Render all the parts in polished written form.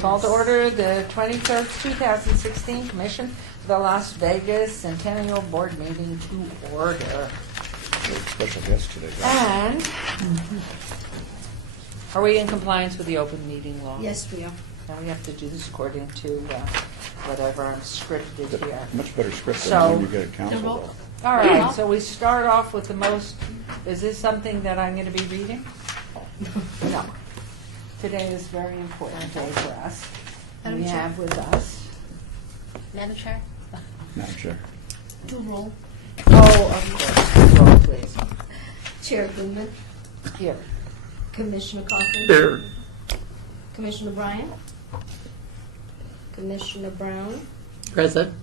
Call to order the 23rd, 2016 Commission for the Las Vegas Centennial Board meeting to order. Special guest today, guys. And are we in compliance with the open meeting law? Yes, we are. And we have to do this according to whatever I'm scripted here. Much better script So- than you get at council, though. All right, so we start off with the most, is this something that I'm going to be reading? No. Today is a very important day for us. Madam We Chair. have with us, Madam Chair? Madam Chair. Do roll. oh, of course, roll please. Chair Goodman, Here. Commissioner Cochran. Here. Commissioner Bryant. Commissioner Brown. Present.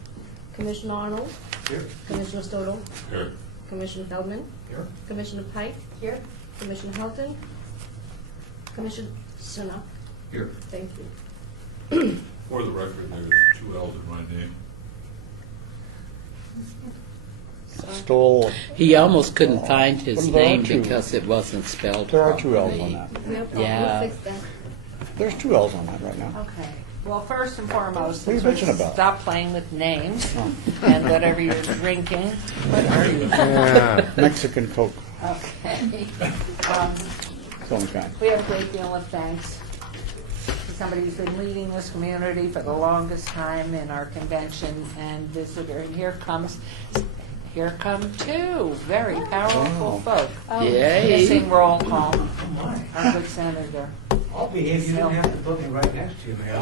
Commissioner Arnold. Here. Commissioner Stoddle. Here. Commissioner Feldman. Here. Commissioner Pike. Here. Commissioner Helton. Commissioner Sunak. Here. Thank you. For the record, there's 2 L's in my name. Stole, He almost couldn't find his Well, there are name two. because it wasn't spelled there are 2 L's properly. on that. Yeah. We'll fix that. There's 2 L's on that right now. Okay. Well, first and foremost, What are you since we bitching about? stop playing with names Oh. and whatever you're drinking. What are you? Mexican Coke, Okay. its own kind. We have a great deal of thanks to somebody who's been leading this community for the longest time in our convention and visitor. And here come 2 very powerful folk. Yay. Missing roll call. Our good senator. I'll behave, you don't have to put me right next to you, man.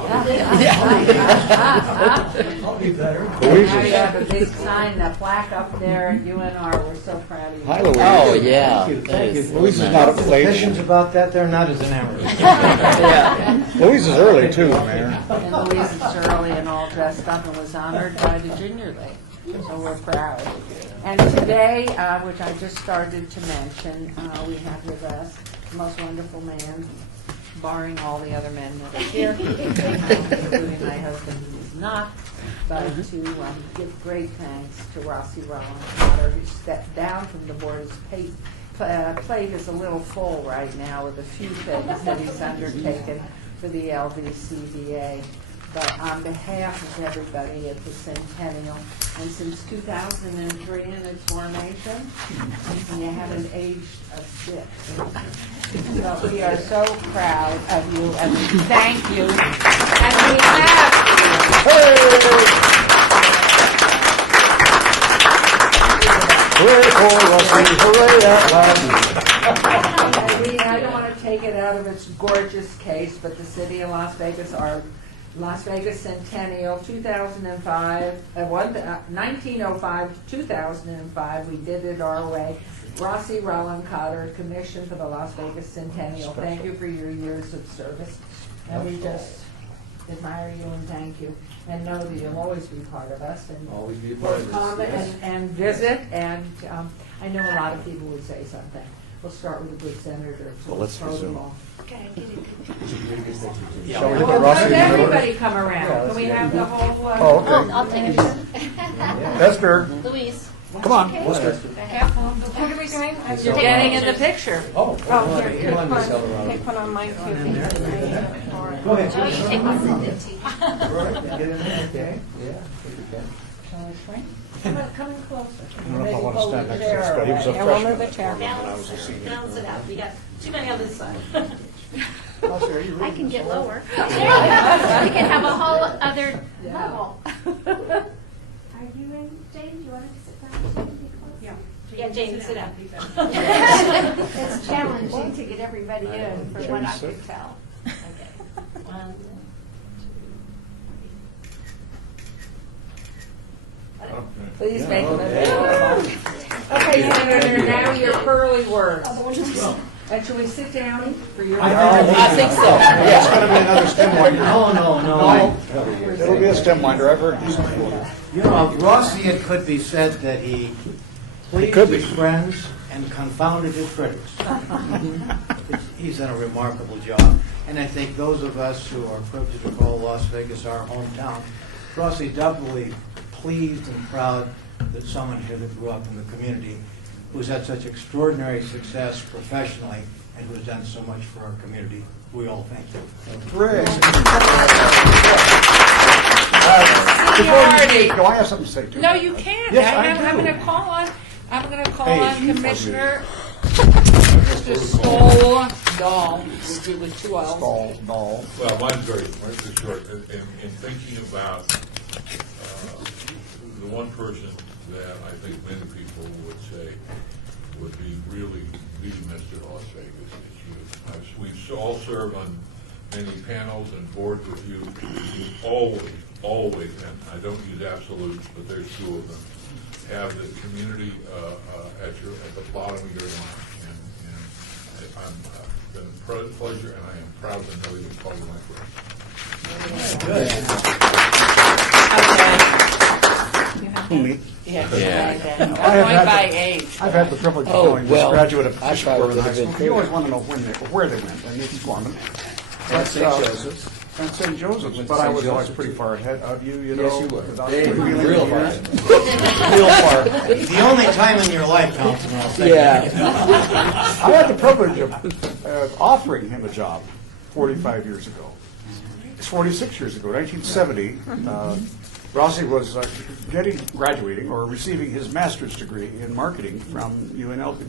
I'll be better. Louise Now you is, have a big sign, a plaque up there, UNR, we're so proud of you. hi Louise. Oh, yeah. Thank you, thank you. That Louise is nice. not The late. petitions about that, they're not as enamored. Yeah. Louise is early too, Mayor. And Louise is early and all dressed up and was honored by the Junior League. So we're proud. And today, which I just started to mention, we have with us the most wonderful man, barring all the other men that are here, including my husband who is not, but to give great thanks to Rossi Rowan, who stepped down from the board. His plate is a little full right now with a few things that he's undertaken for the LVCVA. But on behalf of everybody at the Centennial, and since 2003 in its formation, and you haven't aged a bit. So we are so proud of you, and we thank you, and we have Hooray for Rusty, hooray at last. I don't want to take it out of its gorgeous case, but the city of Las Vegas, our Las Vegas Centennial 2005, 1905 to 2005, we did it our way. Rossi Rowan Cotter, Commission for the Las Vegas Centennial. Thank you for your years of service. And we just admire you and thank you. And know that you'll always be part of us. And Always be a part of come this, yes. and visit. And I know a lot of people would say something. We'll start with the good senator. Well, let's resume. Protocol. Shall we Well, look at Rossi let in the middle? everybody come around. Can we have the whole? Oh, okay. I'll take it. Esther, Louise. come on. What are we doing? You're getting in the picture. Oh, Here, take one on mine too. go ahead. Oh, you take one. Send it to you. Get in there, okay? Yeah. Come in closer. I don't know if I want to stand next to this guy. He was a Yeah, we'll move freshman the chair. when I was a senior. Balance it out. We got too many on this side. I can get lower. We can have a whole other level. Are you in, Jane? Do you want to sit down? Yeah, Jane, sit down. It's challenging to get everybody in, from what I could tell. Okay. 1, 2, 3. Please make them available. Okay, Senator, now your pearly words. And should we sit down for your? I think so. It's going to be another stem winder. No. It'll be a stem winder. I've heard these before. You know, of Rossi, it could be said that he pleased could be. his friends and confounded his critics. He's done a remarkable job. And I think those of us who are privileged to call Las Vegas our hometown, Rossi doubly pleased and proud that someone here that grew up in the community who's had such extraordinary success professionally and who's done so much for our community We all thank you. Hooray. Seniority. No, I have something to say too. No, you can't. Yes, I I'm do. gonna call on, Hey, you Commissioner Mr. Stoll, with two L's. Stall, no. Well, mine's very short. In thinking about the one person that I think many people would say would be really the Mr. Las Vegas is you. We've all served on many panels and boards with you. You always, and I don't use absolutes, but there's two of them, have the community at the bottom of your line. And I'm been a pleasure, and I am proud to know you call you my friend. Me. Yeah. Yeah. I have I'm had going by the- age. I've had the privilege of Oh, knowing this well, graduate of I Bishop probably Gorman High could have School. been You always want to know where they went, and East Gorman. And St. Joseph's. And St. Joseph's, Went but to I St. was always Joseph's. pretty far ahead of you, you know. Yes, you were. without Hey, revealing real the far. years. Real far. The only time in your life, Councilman, I'll say. Yeah. I had the privilege of offering him a job 45 years ago. It's 46 years ago, 1970. Rossi was graduating or receiving his master's degree in marketing from UNLV.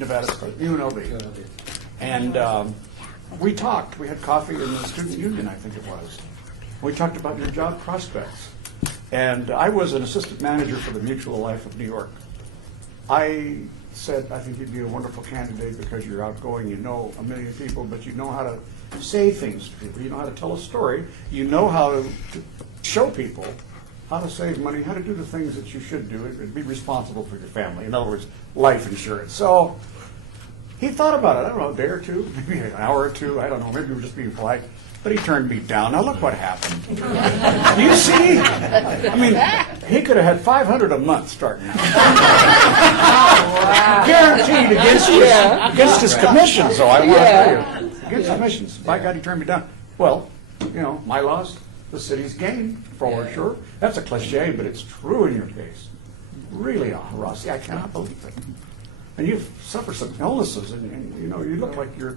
And we talked. We had coffee in the student union, I think it was. We talked about your job prospects. And I was an assistant manager for the Mutual Life of New York. I said, I think you'd be a wonderful candidate because you're outgoing, you know a million people, but you know how to say things to people. You know how to tell a story. You know how to show people how to save money, how to do the things that you should do, and be responsible for your family. In other words, life insurance. So he thought about it, I don't know, a day or two, maybe an hour or two, I don't know, maybe we were just being polite. But he turned me down. Now look what happened. You see? I mean, he could have had $500 a month starting out. Guaranteed against his commissions, so I want to tell you. Against commissions. By God, he turned me down. Well, you know, my loss, the city's gain, for sure. That's a cliche, but it's true in your case. Really, Rossi, I cannot believe it. And you've suffered some illnesses, and you know, you look like you're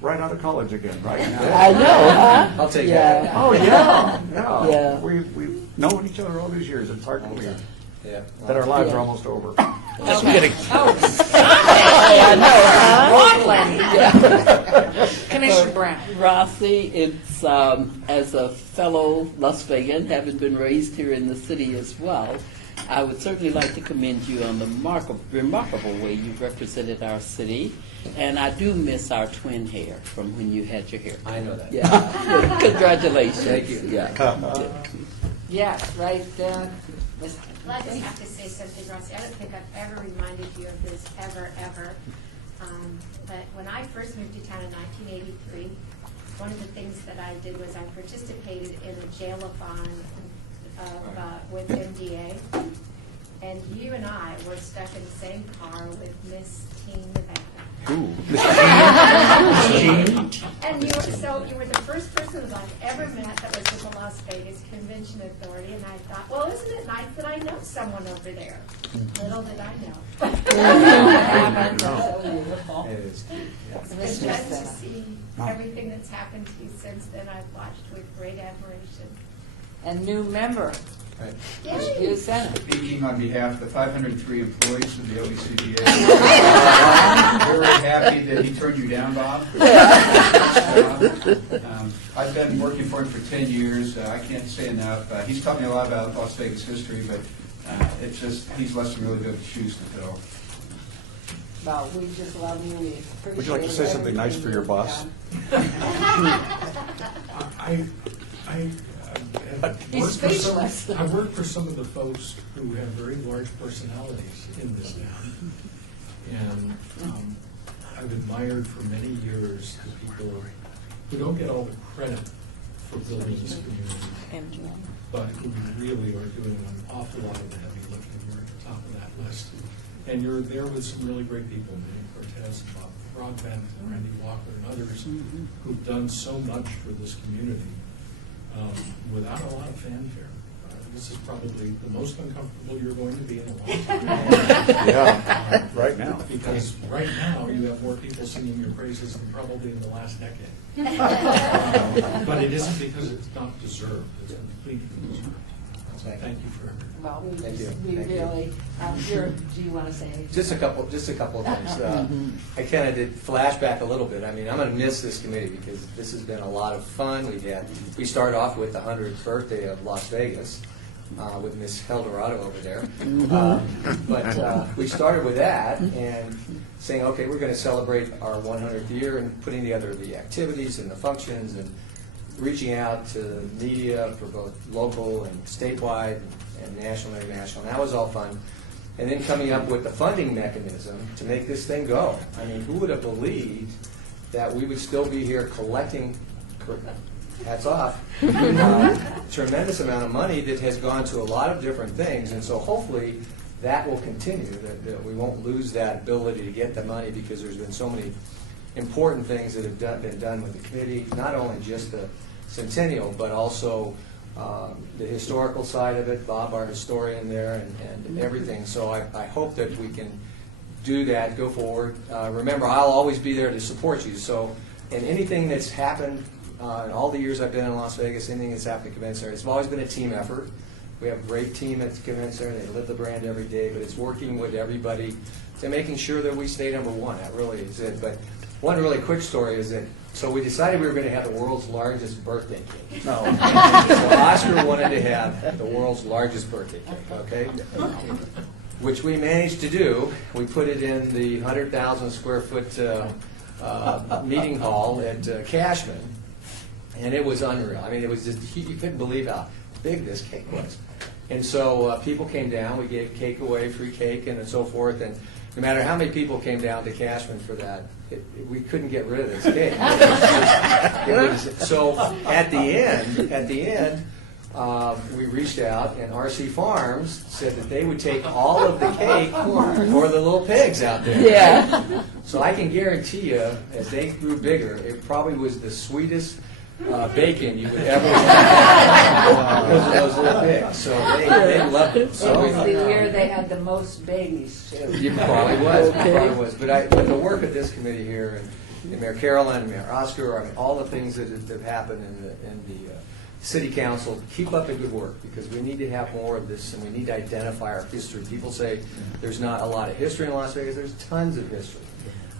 right out of college again, right now. I know, huh? I'll take Yeah. that. Oh, yeah. Yeah. We've known each other all these years. It's hard to believe Yeah. that our lives Yeah. are almost over. Just kidding. Oh, I know, huh? Commissioner Brown. Rossi, it's as a fellow Las Vegan, having been raised here in the city as well, I would certainly like to commend you on the remarkable way you've represented our city. And I do miss our twin hair from when you had your hair. I know that. Yeah. Congratulations. Thank you. Yeah. Yes, right, Ms. Well, I just have to say something, Rossi. I don't think I've ever reminded you of this, ever. But when I first moved to town in 1983, one of the things that I did was I participated in a jail-a-thon with MDA. And you and I were stuck in the same car with Miss Teen Nevada. And you were the first person that I've ever met that was with the Las Vegas Convention Authority, and I thought, well, isn't it nice that I know someone over there? Little did I know. It is. It's just to see everything that's happened to you since then. I've watched with great admiration. And new member, Right. you Senate. Speaking on behalf of the 503 employees of the OBCBA, we're very happy that he turned you down, Bob. I've been working for him for 10 years. I can't say enough. He's taught me a lot about Las Vegas history, but it's just, he's left some really good shoes to fill. Well, we just love you, we appreciate. Would you like to say something nice for your boss? I've worked for some of the folks who have very large personalities in this town. And I've admired for many years the people who don't get all the credit for building this community, but who really are doing an awful lot of the heavy lifting. You're at the top of that list. And you're there with some really great people, Manny Cortez, Bob Broadbent, Randy Walker, and others who've done so much for this community without a lot of fanfare. this is probably the most uncomfortable you're going to be in a long time. Yeah, right now. Because right now, you have more people singing your praises than probably in the last decade. But it isn't because it's not deserved, it's completely deserved. So thank you for. Well, we Thank just, you. we Thank you. really, do you want to say anything? Just a couple of things. I kind of did flashback a little bit. I mean, I'm going to miss this committee because this has been a lot of fun. We started off with the 100th birthday of Las Vegas with Miss Eldorado over there. But we started with that and saying, okay, we're going to celebrate our 100th year and putting together the activities and the functions and reaching out to the media for both local and statewide and national and international. And that was all fun. And then coming up with the funding mechanism to make this thing go. I mean, who would have believed that we would still be here collecting, hats off, tremendous amount of money that has gone to a lot of different things. And so hopefully that will continue, that we won't lose that ability to get the money because there's been so many important things that have been done with the committee, not only just the Centennial, but also the historical side of it, Bob, our historian there, and everything. So I hope that we can do that, go forward. Remember, I'll always be there to support you. So, and anything that's happened in all the years I've been in Las Vegas, anything that's happened at Convention Center, it's always been a team effort. We have a great team at the Convention Center. They live the brand every day, but it's working with everybody to making sure that we stay number one. That really is it. But one really quick story is that, so we decided we were going to have the world's largest birthday cake. No. So Oscar wanted to have the world's largest birthday cake, okay? Which we managed to do. We put it in the 100,000 square foot meeting hall at Cashman, and it was unreal. I mean, it was just, you couldn't believe how big this cake was. And so people came down, we gave cake away, free cake, and so forth, and no matter how many people came down to Cashman for that, we couldn't get rid of this cake. So at the end, we reached out, and RC Farms said that they would take all of the cake for the little pigs out there. Yeah. So I can guarantee you, as they grew bigger, it probably was the sweetest bacon you would ever have because of those little pigs. So they loved it. It So was the year they had the most babies, too. it probably was. It probably was. But the work of this committee here, and Mayor Carolyn, and Mayor Oscar, I mean, all the things that have happened in the City Council, keep up the good work, because we need to have more of this, and we need to identify our history. People say there's not a lot of history in Las Vegas. There's tons of history.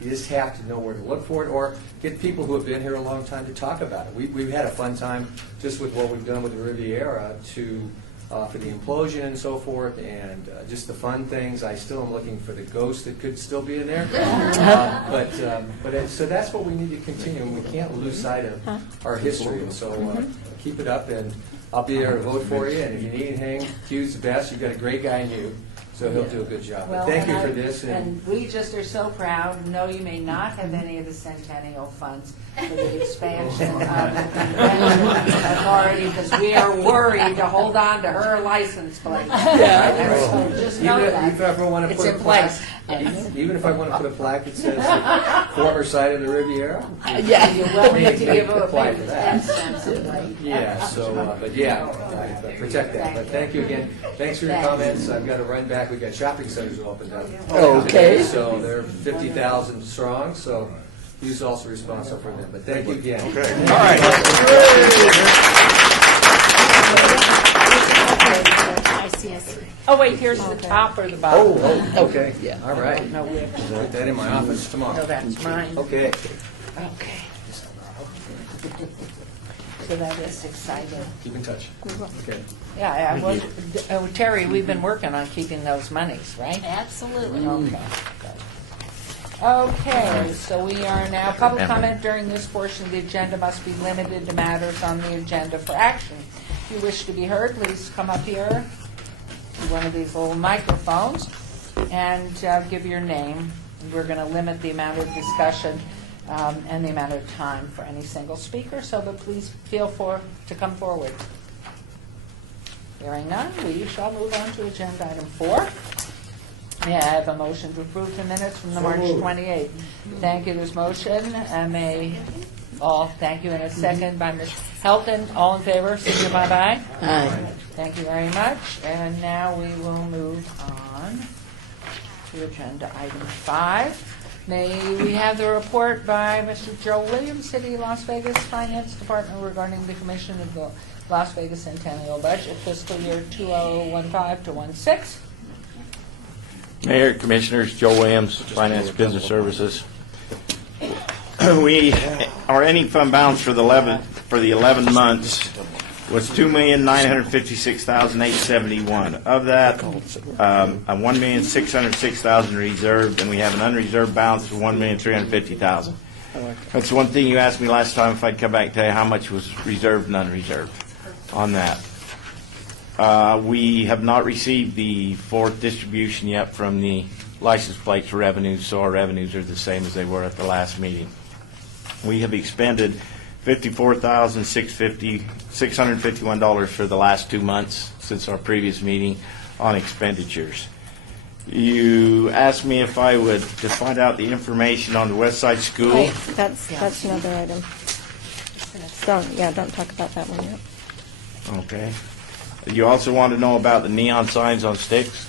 You just have to know where to look for it, or get people who have been here a long time to talk about it. We've had a fun time just with what we've done with the Riviera for the implosion and so forth, and just the fun things. I still am looking for the ghost that could still be in there. So that's what we need to continue, and we can't lose sight of our history. And so keep it up, and I'll be there to vote for you. And if you need anything, Hugh's the best. You've got a great guy in you. So he'll do a good job. Well, Thank you and for this. And we just are so proud. No, you may not have any of the Centennial funds for the expansion of the convention authority, because we are worried to hold on to her license plate. Yeah. So just know that. Even if I ever want to It's put a in plaque, place. even if I want to put a plaque that says former site of the Riviera. Yeah. You're willing to give her a Apply big for that. 10 cents a plate. Yeah. So, but yeah, I protect that. But thank you again. Thanks for your Thanks. comments. I've got to run back. We've got shopping centers opened up. Okay. So they're 50,000 strong. So he's also responsible for them. But thank you again. Okay. All right. Oh, wait, here's the top or the bottom? Oh, okay. Yeah. All right. No, which? Put that in my office tomorrow. No, that's mine. Okay. Okay. So that is exciting. Keep in touch. Okay. Yeah, I was, Terry, we've been working on keeping those monies, right? Absolutely. Okay. Okay, so we are now, public comment during this portion of the agenda must be limited to matters on the agenda for action. If you wish to be heard, please come up here to one of these little microphones and give your name. We're going to limit the amount of discussion and the amount of time for any single speaker, so but please feel to come forward. Hearing none, we shall move on to agenda item 4. May I have a motion to approve the minutes from the March 28th? Thank you. There's motion. May All, thank you. And a second by Ms. Helton. All in favor, signify by. Aye. Thank you very much. And now we will move on to agenda item 5. May we have the report by Mr. Joe Williams, City of Las Vegas Finance Department regarding the commission of the Las Vegas Centennial budget fiscal year 2015 to 16. Mayor, Commissioners, Joe Williams, Finance Business Services. Our ending fund balance for the 11 months was $2,956,871. Of that, $1,606,000 reserved, and we have an unreserved balance of $1,350,000. That's one thing you asked me last time, if I'd come back and tell you how much was reserved and unreserved on that. We have not received the fourth distribution yet from the license plates revenues, so our revenues are the same as they were at the last meeting. We have expended $54,651 for the last 2 months since our previous meeting on expenditures. You asked me if I would to find out the information on the West Side School. Wait, that's another item. Don't talk about that one yet. Okay. You also want to know about the neon signs on sticks?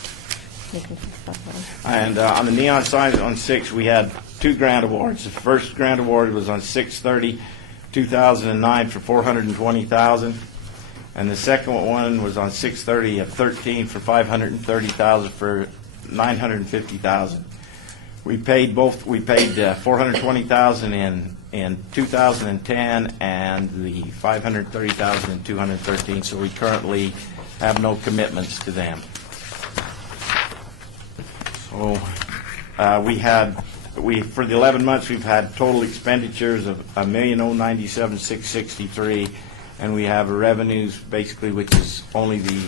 We can talk about that one. And on the neon signs on 6, we had 2 grant awards. The first grant award was on 6/30/2009 for $420,000, and the second one was on 6/30/13 for $530,000 for $950,000. We paid $420,000 in 2010 and the $530,000 in 2013. So we currently have no commitments to them. So for the 11 months, we've had total expenditures of $1,097,663, and we have revenues basically, which is only the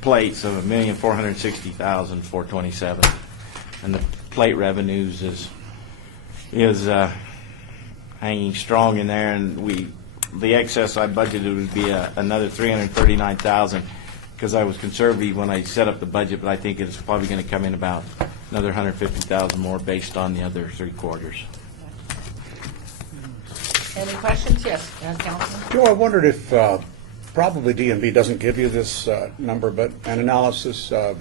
plates of $1,460,427, and the plate revenues is hanging strong in there, and the excess I budgeted would be another $339,000. Because I was conservative when I set up the budget, but I think it's probably going to come in about another $150,000 more based on the other 3 quarters. Any questions? Yes, Councilman. Joe, I wondered if, probably DMV doesn't give you this number, but an analysis of,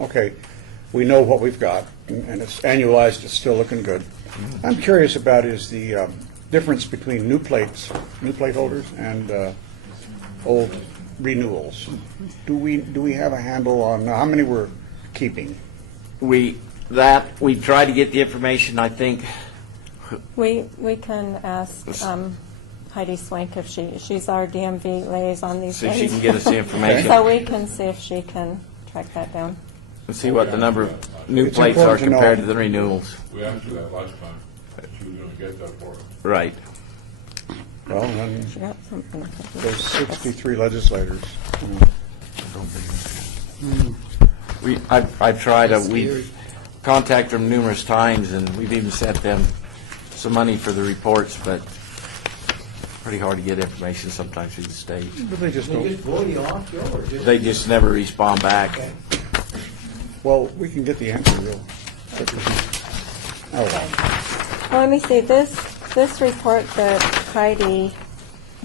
okay, we know what we've got, and it's annualized, it's still looking good. I'm curious about is the difference between new plate holders and old renewals. Do we have a handle on how many we're keeping? We try to get the information. I think We can ask Heidi Swank if she's our DMV liaison these see if days. she can get us the information. So we can see if she can track that down. Let's see what the number of new It's plates are important to know. compared to the renewals. We asked her that last time. She was going to get that for us. Right. Well, then She got something. there's 63 legislators. I've tried. We've contacted them numerous times, and we've even sent them some money for the reports, but pretty hard to get information sometimes through the state. But they just They don't. just blow you off, Joe, or just? They just never respond back. Well, we can get the answer real quickly. Oh, Well, let me see, this report that Heidi,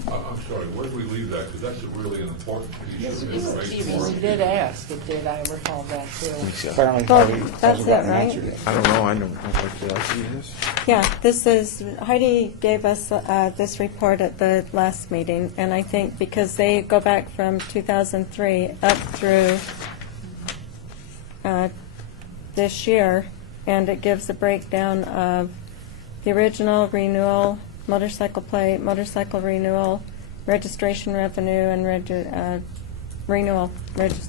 I'm sorry, where did we leave that? Because that's really an important piece of You information for us. did ask, did I recall that too? apparently Well, Heidi that's hasn't gotten it, an right? answer yet. I don't know. I don't know what did I see this. yeah, this is, Heidi gave us this report at the last meeting, and I think because they go back from 2003 up through this year, and it gives a breakdown of the original renewal, motorcycle plate, motorcycle renewal, registration revenue, and renewal.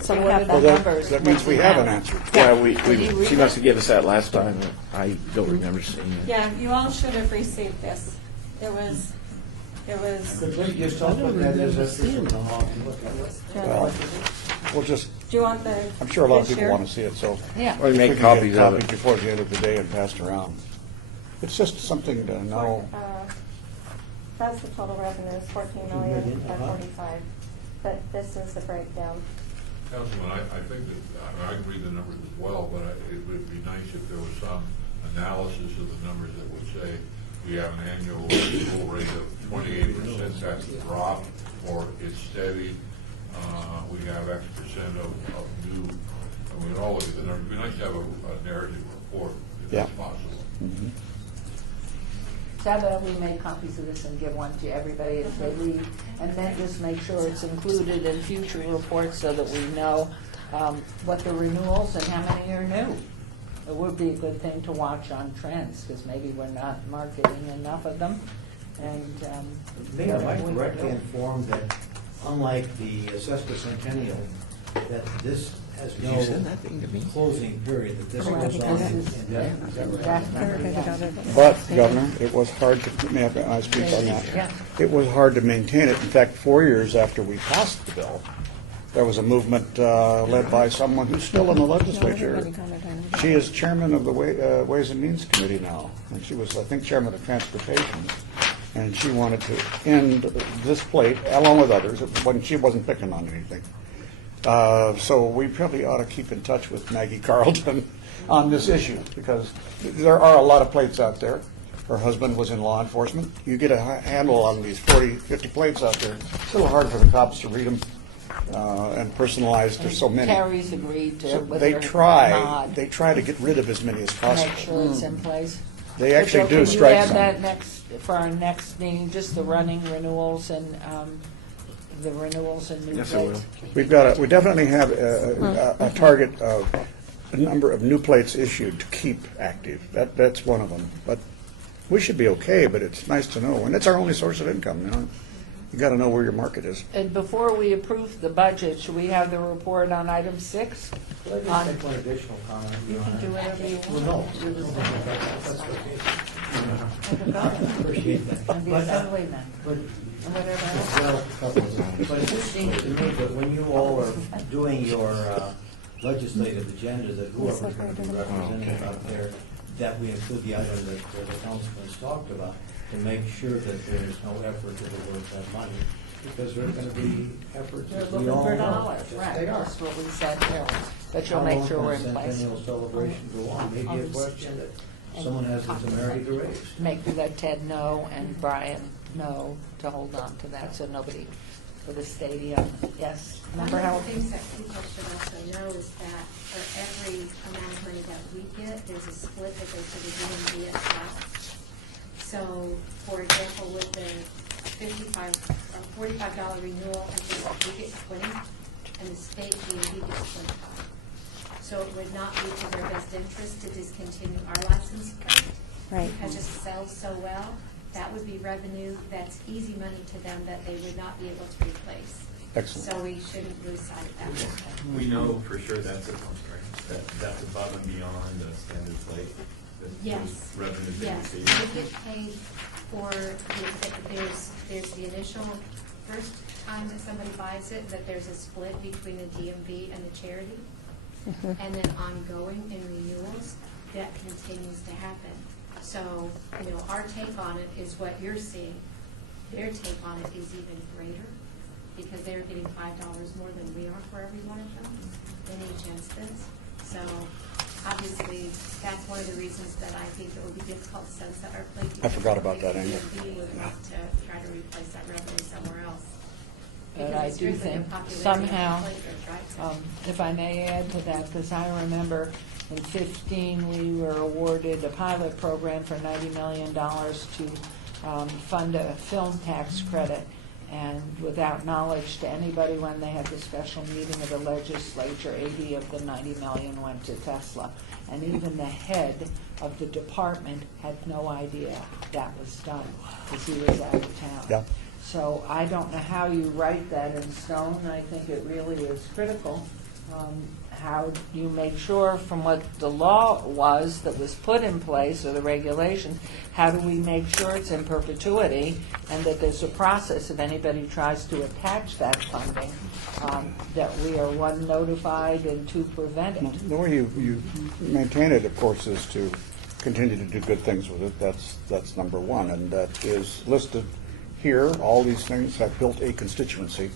So we what have are that. the Well, numbers? that means we have an What's answer. Yeah, Did you read she it? must have given us that last time. I don't remember seeing it. Yeah, you all should have received this. It was, Could we just tell what that is after we come off and look at it? Well, we'll just, do you want the? I'm sure a lot of this people year? want to see it, so. Yeah. Or you if make we can get copies a of copy it. before the end of the day and passed around. It's just something to know. That's the total revenue, is 14,545,000, but this is the breakdown. Councilman, I think that, I can read the numbers as well, but it would be nice if there was some analysis of the numbers that would say we have an annual renewal rate of 28%, that's a drop, or it's steady. We have X percent of new, and we all look at the numbers. It'd be nice to have a narrative report if Yeah. it's possible. So how about we make copies of this and give one to everybody as they leave, and then just make sure it's included in future reports so that we know what the renewals and how many are new. It would be a good thing to watch on trends, because maybe we're not marketing enough of them, and. Mayor, am I we correctly do. informed that unlike the Seska Centennial, that this has Did you no send that thing to me? closing period, that this Correct. goes on This is- indefinitely? Is that right? Definitely, Everybody got yeah. it. But, Governor, it was hard to, may I speak on that? Yeah. It was hard to maintain it. In fact, 4 years after we passed the bill, there was a movement led by someone who's still in the legislature. Everybody got it, I know. She is chairman of the Ways and Means Committee now, and she was, I think, chairman of Transportation. And she wanted to end this plate, along with others, when she wasn't picking on anything. So we probably ought to keep in touch with Maggie Carlton on this issue, because there are a lot of plates out there. Her husband was in law enforcement. You get a handle on these 40, 50 plates out there. It's a little hard for the cops to read them and personalized. There's so many. Carrie's agreed to, So with they her try nod, to get rid of as many as possible. make sure it's in place. They actually So do can strike you add some. that next, for our next meeting, just the running renewals and the renewals and new Yes, I will. plates? We definitely have a target of a number of new plates issued to keep active. That's one of them. But we should be okay, but it's nice to know. And it's our only source of income, you know. You got to know where your market is. And before we approve the budget, should we have the report on item 6? Could I just make one additional comment, You Your can Honor? do whatever you Well, want. no. That's okay. Appreciate that. And the But, assemblyman, but and whatever else. well, a couple of them. But it just seems to me that when you all are doing your legislative agenda, that whoever's going to be representing out there, that we include the item that the councilman's talked about, to make sure that there is no effort to divert that money, because there are going to be efforts, They're as we looking all for know. dollars, Yes, right, they are. that's what we said earlier, but you'll make sure we're in How long can place. Centennial celebration go on? Maybe a question that someone has the temerity to raise. Let Ted know and Brian know to hold on to that, so nobody, for the stadium, yes. Remember One how? of the things that people should also know is that for every amount of money that we get, there's a split that goes to the DMV as well. So, for example, with the $45 renewal, I think we get 20, and the state DMV gets 25. So it would not be to their best interest to discontinue our license plate. Right. Because it sells so well, that would be revenue that's easy money to them that they would not be able to replace. Excellent. So we shouldn't lose sight of that. We know for sure that's that's above and beyond the standard plate. that Yes. Revenue they Yes, receive. they get paid for, there's the initial first time that somebody buys it, that there's a split between the DMV and the charity. And then ongoing in renewals, that continues to happen. So, our take on it is what you're seeing. Their take on it is even greater, because they're getting $5 more than we are for every one of them in each instance. So, obviously, that's one of the reasons that I think it would be difficult to sunset our plate. I forgot about that, Amy. We would love to try to replace that revenue somewhere else. But Because I it's do strictly the think popularity of the somehow, plate that drives it. if I may add to that, because I remember in 15, we were awarded a pilot program for $90 million to fund a film tax credit. And without knowledge to anybody, when they had the special meeting of the legislature, 80 of the 90 million went to Tesla. And even the head of the department had no idea that was done, because he was out of town. Yeah. So I don't know how you write that in stone. I think it really is critical. How you make sure from what the law was that was put in place, or the regulations, how do we make sure it's in perpetuity, and that there's a process if anybody tries to attach that funding, that we are, one, notified, and two, prevent it. The way you maintain it, of course, is to continue to do good things with it. That's number one, and that is listed here. All these things have built a constituency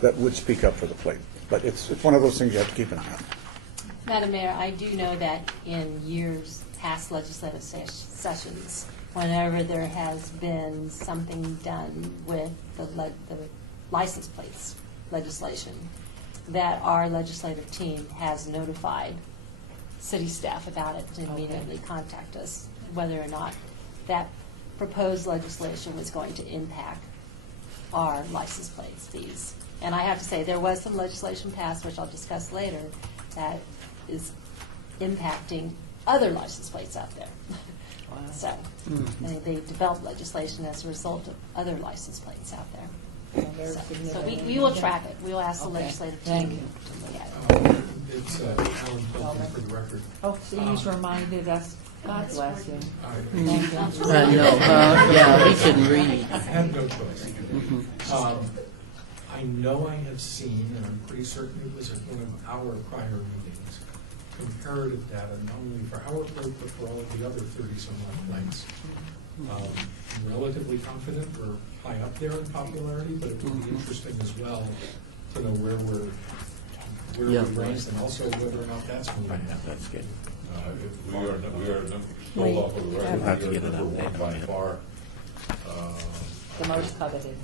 that would speak up for the plate. But it's one of those things you have to keep an eye on. Madam Mayor, I do know that in years past legislative sessions, whenever there has been something done with the license plates legislation, that our legislative team has notified city staff about it to immediately contact us, whether or not that proposed legislation was going to impact our license plates fees. And I have to say, there was some legislation passed, which I'll discuss later, that is impacting other license plates out there. So they developed legislation as a result of other license plates out there. So we will track it. We will ask the legislative team to look at it. It's Alan Pilton for the record. Oh, see, he's reminded us. God bless you. Thank you. No, yeah, he can read. I have no choice. I know I have seen, and I'm pretty certain it was at one of our prior meetings, comparative data, not only for our plate, but for all of the other 30-some-odd plates. I'm relatively confident we're high up there in popularity, but it would be interesting as well to know where we're ranked, and also whether or not that's moving. That's good. We are still off of the record. We'll have to We are get it number out one there. by far. The most coveted.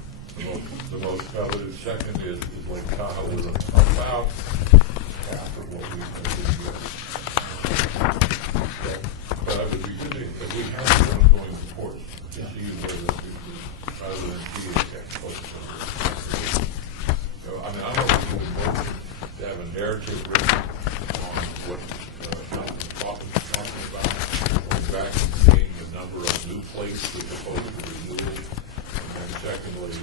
The most coveted. Second is Lake Tahoe with about half of what we but it would be good if we have an ongoing report to see where this is, rather than see it get close. So, I mean, I don't think it would work to have a narrative written on what Councilman Crawford is talking about, going back and seeing the number of new places as opposed to renewal, and then secondly,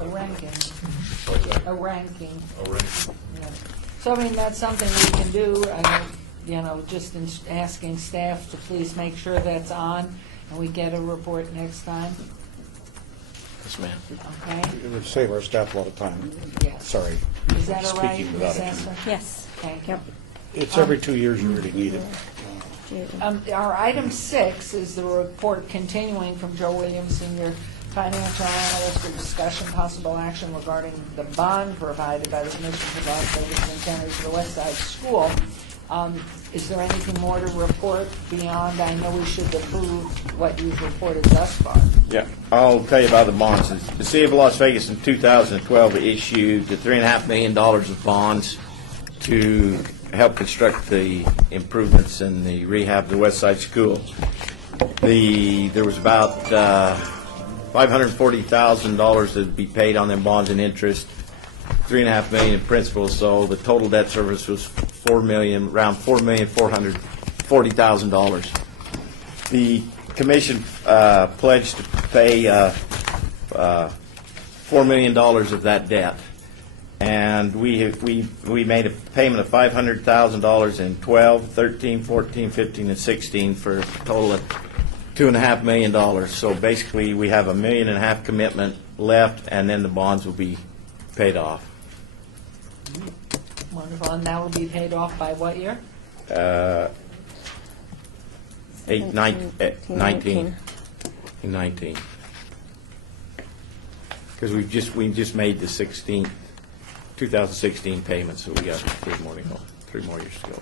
A ranking. what's that? A ranking. A ranking. Yeah. So, I mean, that's something we can do. I mean, you know, just in asking staff to please make sure that's on, and we get a report next time. Yes, ma'am. Okay? It would save our staff a lot of time. Yes. Sorry. Is that all right, Speaking Ms. without it. Esther? Yes. Thank you. It's every 2 years you really need it. Our item 6 is the report continuing from Joe Williams, Senior Financial Analyst, for discussion possible action regarding the bond provided by the Commission for Las Vegas Centennial to the West Side School. Is there anything more to report beyond, I know we should approve what you've reported thus far? Yeah, I'll tell you about the bonds. The City of Las Vegas in 2012 issued the $3.5 million of bonds to help construct the improvements in the rehab of the West Side School. There was about $540,000 that would be paid on them bonds in interest, $3.5 million in principal. So the total debt service was around $4,440,000. The commission pledged to pay $4 million of that debt, and we made a payment of $500,000 in 12, 13, 14, 15, and 16 for a total of $2.5 million. So basically, we have $1.5 million commitment left, and then the bonds will be paid off. Wonderful, and that will be paid off by what year? 19. Because we just made the 2016 payment, so we got 3 more years to go.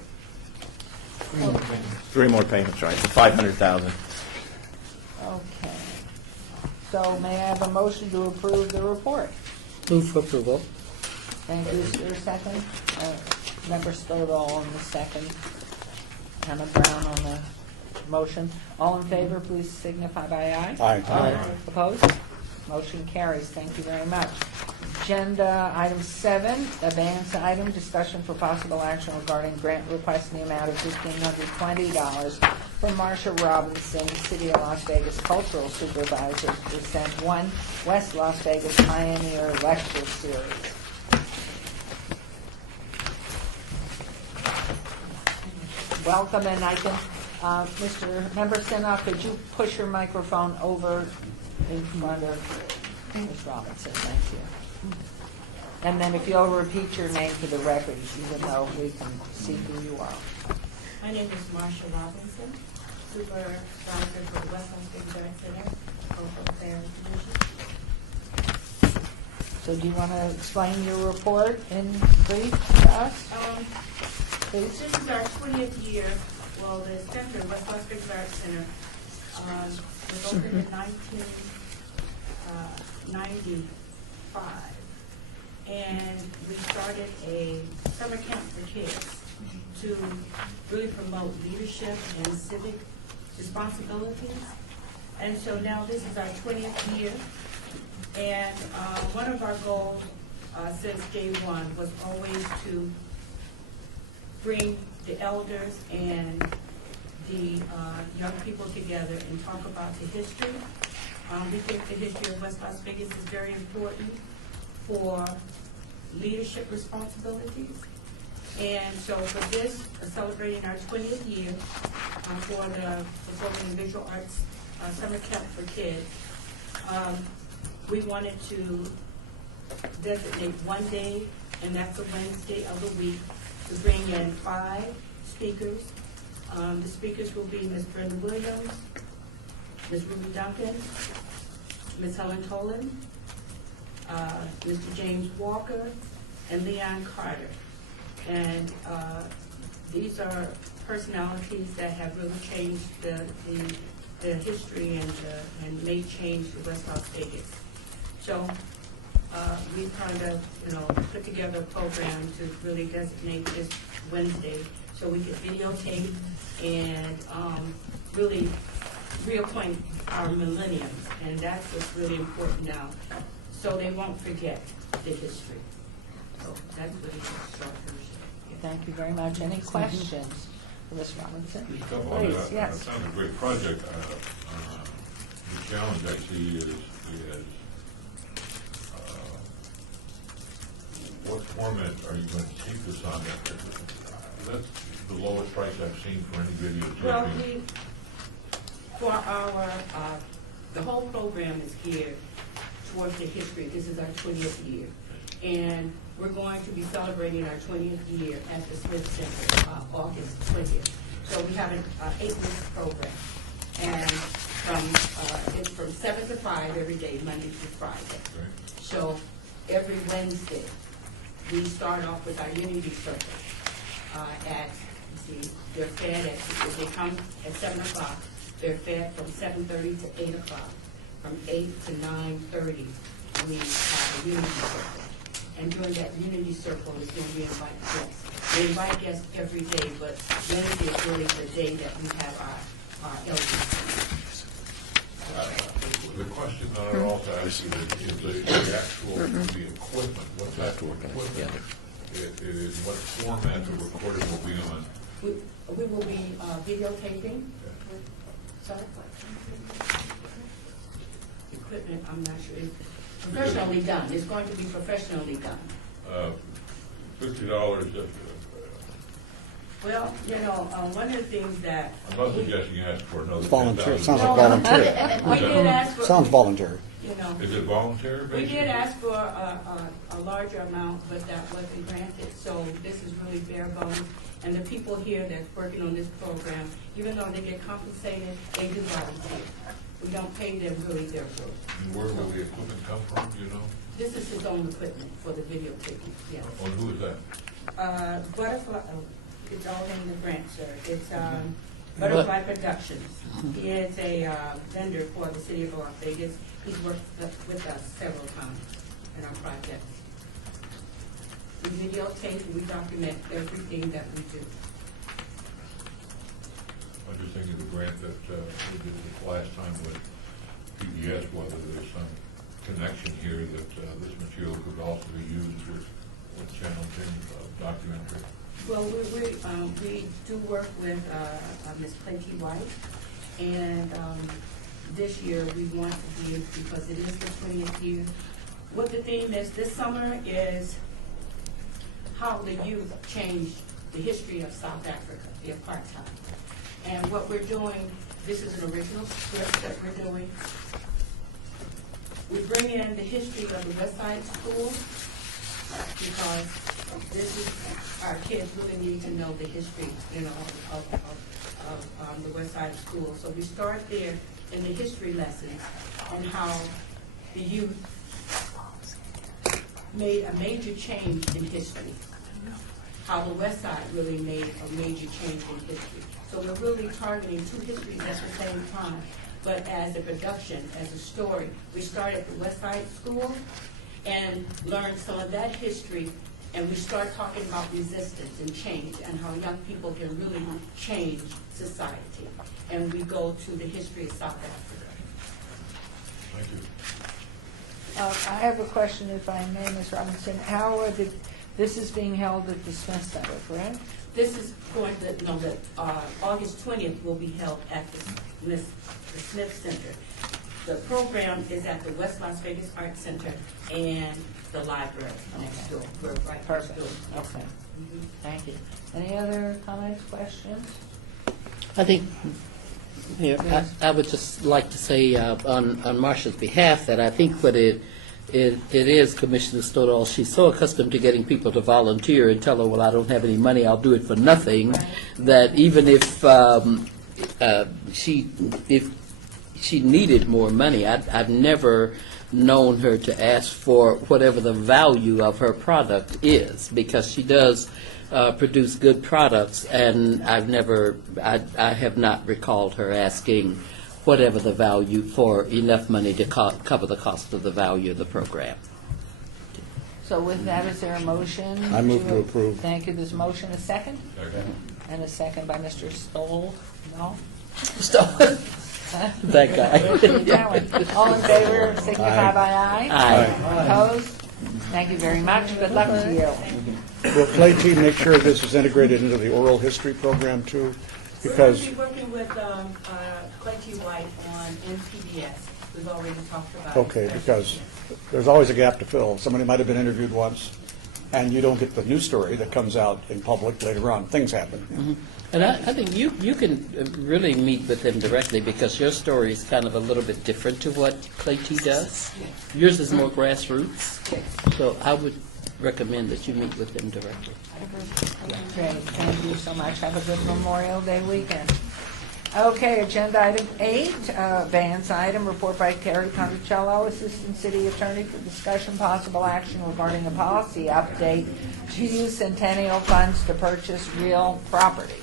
3 more payments, right? For $500,000. Okay. So may I have a motion to approve the report? Move for approval. Thank you. Is there a second? Member Stoddall on the second. Hannah Brown on the motion. All in favor, please signify by aye. Aye. Aye. Opposed? Motion carries. Thank you very much. Agenda item 7, advance item, discussion for possible action regarding grant request in the amount of $1,520 from Marsha Robinson, City of Las Vegas Cultural Supervisor, to present 1 West Las Vegas Pioneer Lecture Series. Welcome, and I think, Mr. Member Sinnock, could you push your microphone over in front of Ms. Robinson? Thank you. And then if you'll repeat your name for the record, even though we can see who you are. My name is Marsha Robinson, Supervisor for the West Las Vegas Art Center, Cultural Affairs Division. So do you want to explain your report in brief to us? This is our 20th year Well, the center, West Las Vegas Arts Center, was opened in 1995. And we started a summer camp for kids to really promote leadership and civic responsibilities. And so now this is our 20th year. And one of our goals since day one was always to bring the elders and the young people together and talk about the history. We think the history of West Las Vegas is very important for leadership responsibilities. And so for this, celebrating our 20th year for the Performing and Visual Arts Summer Camp for Kids, we wanted to designate one day, and that's a Wednesday of the week, to bring in 5 speakers. The speakers will be Ms. Brenda Williams, Ms. Ruby Duncan, Ms. Helen Tolan, Mr. James Walker, and Leon Carter. And these are personalities that have really changed the history and made change to West Las Vegas. So we kind of, put together a program to really designate this Wednesday so we could videotape and really reappoint our millenniums. And that's what's really important now, so they won't forget the history. So that's really a short version. Thank you very much. Any questions for Ms. Robinson? Just a couple on Please, that. yes. That sounds a great project. The challenge I see is what format are you going to keep this on? That's the lowest price I've seen for any video. Well, for our, the whole program is geared towards the history. This is our 20th year. And we're going to be celebrating our 20th year at the Smith Center, August 20th. So we have an 8-week program. And it's from 7 to 5 every day, Monday through Friday. Right. So every Wednesday, we start off with our Unity Circle they're fed if they come at 7 o'clock, they're fed from 7:30 to 8 o'clock. From 8 to 9:30, we have a Unity Circle. And during that Unity Circle is when we invite guests. We invite guests every day, but Wednesday is really the day that we have our elders. The question that I also ask you is the actual, the equipment, what's that equipment? It is what format the recording will be on. We will be videotaping. Sorry? Equipment, I'm not sure. It's professionally done. It's going to be professionally done. $50. Well, one of the things that... I'm not suggesting you ask for another Volunteer, $10,000. sounds like volunteer. We did ask for... Sounds voluntary. Is it voluntary? We did ask for a larger amount, but that wasn't granted. So this is really bare bones. And the people here that's working on this program, even though they get compensated, they do volunteer. We don't pay them really their work. And where will the equipment come from, do you know? This is his own equipment for the videotaping, yes. Or who is that? Butterfly, it's all in the grant, sir. It's Butterfly Productions. He is a vendor for the city of Las Vegas. He's worked with us several times in our projects. We videotape and we document everything that we do. I'm just thinking of the grant that we did this last time with PBS, whether there's some connection here that this material could also be used with Channel 10 documentary. Well, we do work with Ms. Clayton White, and this year we want to be, because it is the 20th year. What the theme is this summer is how the youth changed the history of South Africa, the apartheid. And what we're doing, this is an original script that we're doing. We bring in the history of the West Side School, because this is, our kids really need to know the history, of the West Side School. So we start there in the history lessons and how the youth made a major change in history. how the West Side really made a major change in history. So we're really targeting two histories at the same time, but as a production, as a story. We started at the West Side School and learned some of that history, and we start talking about resistance and change and how young people can really change society. And we go to the history of South Africa. Thank you. I have a question, if I may, Ms. Robinson. How are this is being held at the Smith Center, correct? This is going to, no, that August 20th will be held at the Smith Center. The program is at the West Las Vegas Arts Center and the library next door. We're right Perfect. next door. Okay. Thank you. Any other comments, questions? I think, I would just like to say on Marsha's behalf that I think what it is, Commissioner Stoddard, she's so accustomed to getting people to volunteer and tell her, well, I don't have any money, I'll do it for nothing, that even if she needed more money, I've never known her to ask for whatever the value of her product is, because she does produce good products, and I have not recalled her asking whatever the value for enough money to cover the cost of the value of the program. So with that, is there a motion? I move to approve. Thank you. There's a motion, a second? Second. And a second by Mr. Stoll. No? That guy. All in favor, signify by aye. Aye. Opposed? Thank you very much. Good luck to you. Will Clay Team make sure this is integrated into the oral history program too? Because We're going to be working with Clay T. White on NPBS. We've already talked about it. okay, because there's always a gap to fill. Somebody might have been interviewed once, and you don't get the news story that comes out in public later on. Things happen. And I think you can really meet with them directly, because your story is kind of a little bit different to what Clay T does. Yours is more grassroots. So I would recommend that you meet with them directly. Great, thank you so much. Have a good Memorial Day weekend. Okay, agenda item 8, Vance item, report by Terry Conticello, Assistant City Attorney, for discussion possible action regarding a policy update to use Centennial funds to purchase real property.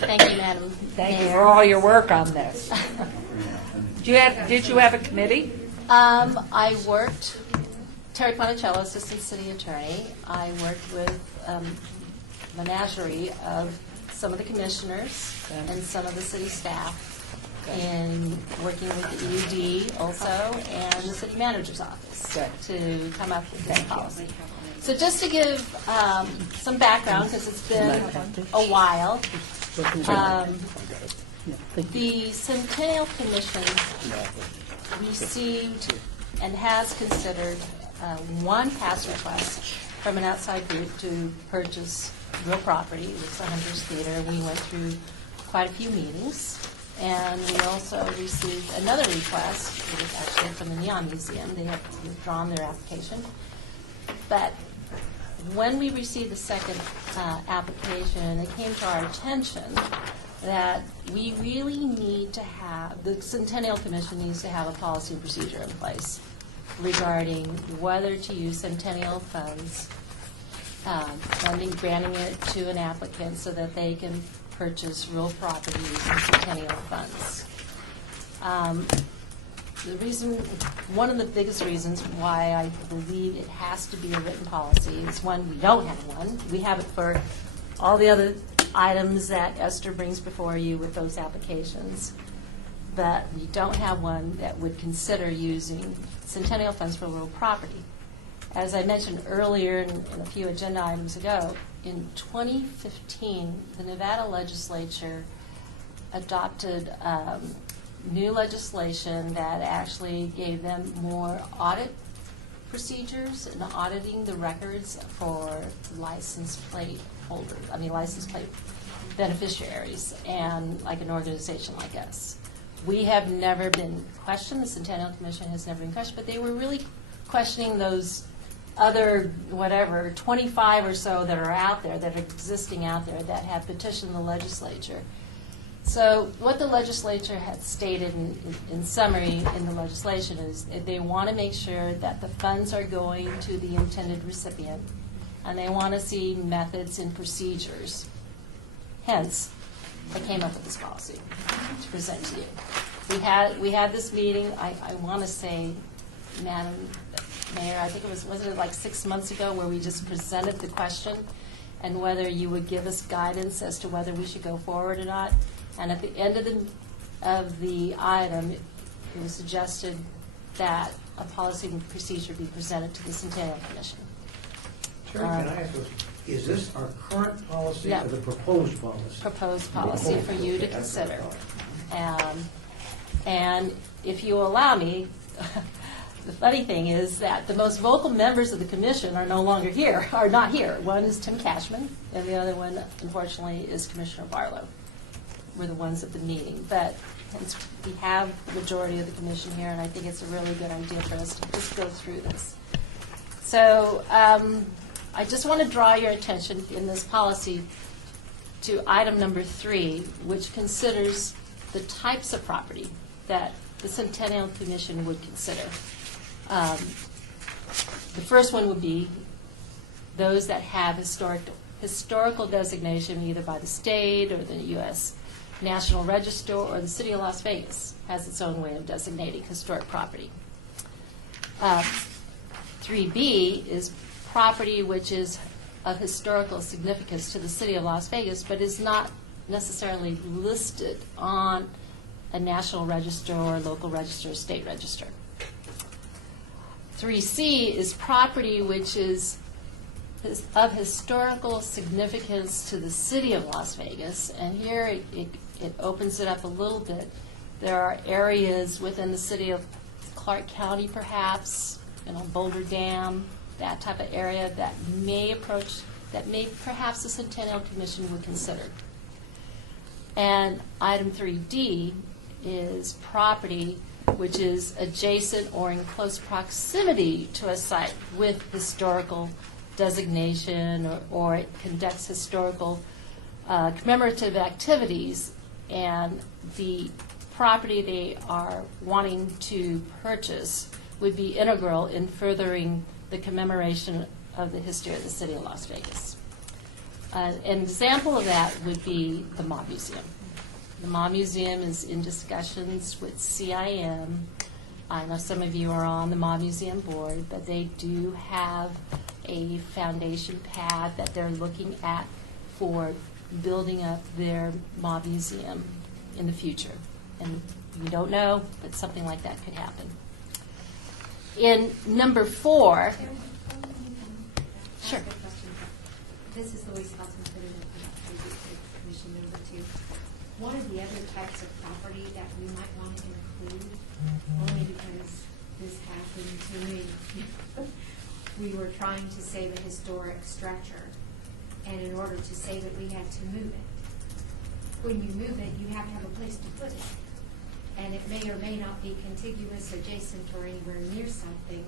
Thank you, Madam Thank you Mayor. for all your work on this. Did you have a committee? I worked, Terry Ponticello, Assistant City Attorney. I worked with menagerie of some of the commissioners and some of the city staff in working with the ED also and the city manager's office to come up with this policy. So just to give some background, because it's been a while, the Centennial Commission received and has considered one past request from an outside group to purchase real property. It was the Hunters Theater. We went through quite a few meetings. And we also received another request, it was actually from the Neon Museum. They have withdrawn their application. But when we received the second application, it came to our attention that we really need to have, the Centennial Commission needs to have a policy and procedure in place regarding whether to use Centennial funds, granting it to an applicant so that they can purchase real property using Centennial funds. The reason, one of the biggest reasons why I believe it has to be a written policy is, one, we don't have one. We have it for all the other items that Esther brings before you with those applications, but we don't have one that would consider using Centennial funds for real property. As I mentioned earlier in a few agenda items ago, in 2015, the Nevada legislature adopted new legislation that actually gave them more audit procedures and auditing the records for license plate holders, license plate beneficiaries, and like an organization like us. We have never been questioned, the Centennial Commission has never been questioned, but they were really questioning those other, 25 or so that are out there, that are existing out there, that have petitioned the legislature. So what the legislature had stated in summary in the legislation is they want to make sure that the funds are going to the intended recipient and they want to see methods and procedures. Hence, I came up with this policy to present to you. We had this meeting, I want to say, Madam Mayor, I think wasn't it like 6 months ago, where we just presented the question and whether you would give us guidance as to whether we should go forward or not. And at the end of the item, it was suggested that a policy and procedure be presented to the Centennial Commission. Terry, can I ask you, is this our current policy Yeah. or the proposed policy? Proposed policy for you to consider. And if you allow me, the funny thing is that the most vocal members of the commission are no longer here, are not here. One is Tim Cashman, and the other one, unfortunately, is Commissioner Barlow. We're the ones at the meeting. But since we have the majority of the commission here, and I think it's a really good idea for us to just go through this. So I just want to draw your attention in this policy to item number 3, which considers the types of property that the Centennial Commission would consider. The first one would be those that have historical designation either by the state or the U.S. National Register, or the City of Las Vegas has its own way of designating historic property. 3B is property which is of historical significance to the City of Las Vegas, but is not necessarily listed on a National Register or local register or state register. 3C is property which is of historical significance to the City of Las Vegas, and here it opens it up a little bit. There are areas within the city of Clark County, perhaps, Boulder Dam, that type of area that may perhaps the Centennial Commission would consider. And item 3D is property which is adjacent or in close proximity to a site with historical designation, or it conducts historical commemorative activities, and the property they are wanting to purchase would be integral in furthering the commemoration of the history of the City of Las Vegas. An example of that would be the Mob Museum. The Mob Museum is in discussions with CIM. I know some of you are on the Mob Museum board, but they do have a foundation pad that they're looking at for building up their Mob Museum in the future. And we don't know, but something like that could happen. In number 4, sure. This is Louise Hudson, Commission Member 2. One of the other types of property that we might want to include, only because this happened to me, we were trying to save a historic structure, and in order to save it, we had to move it. When you move it, you have to have a place to put it. And it may or may not be contiguous, adjacent, or anywhere near something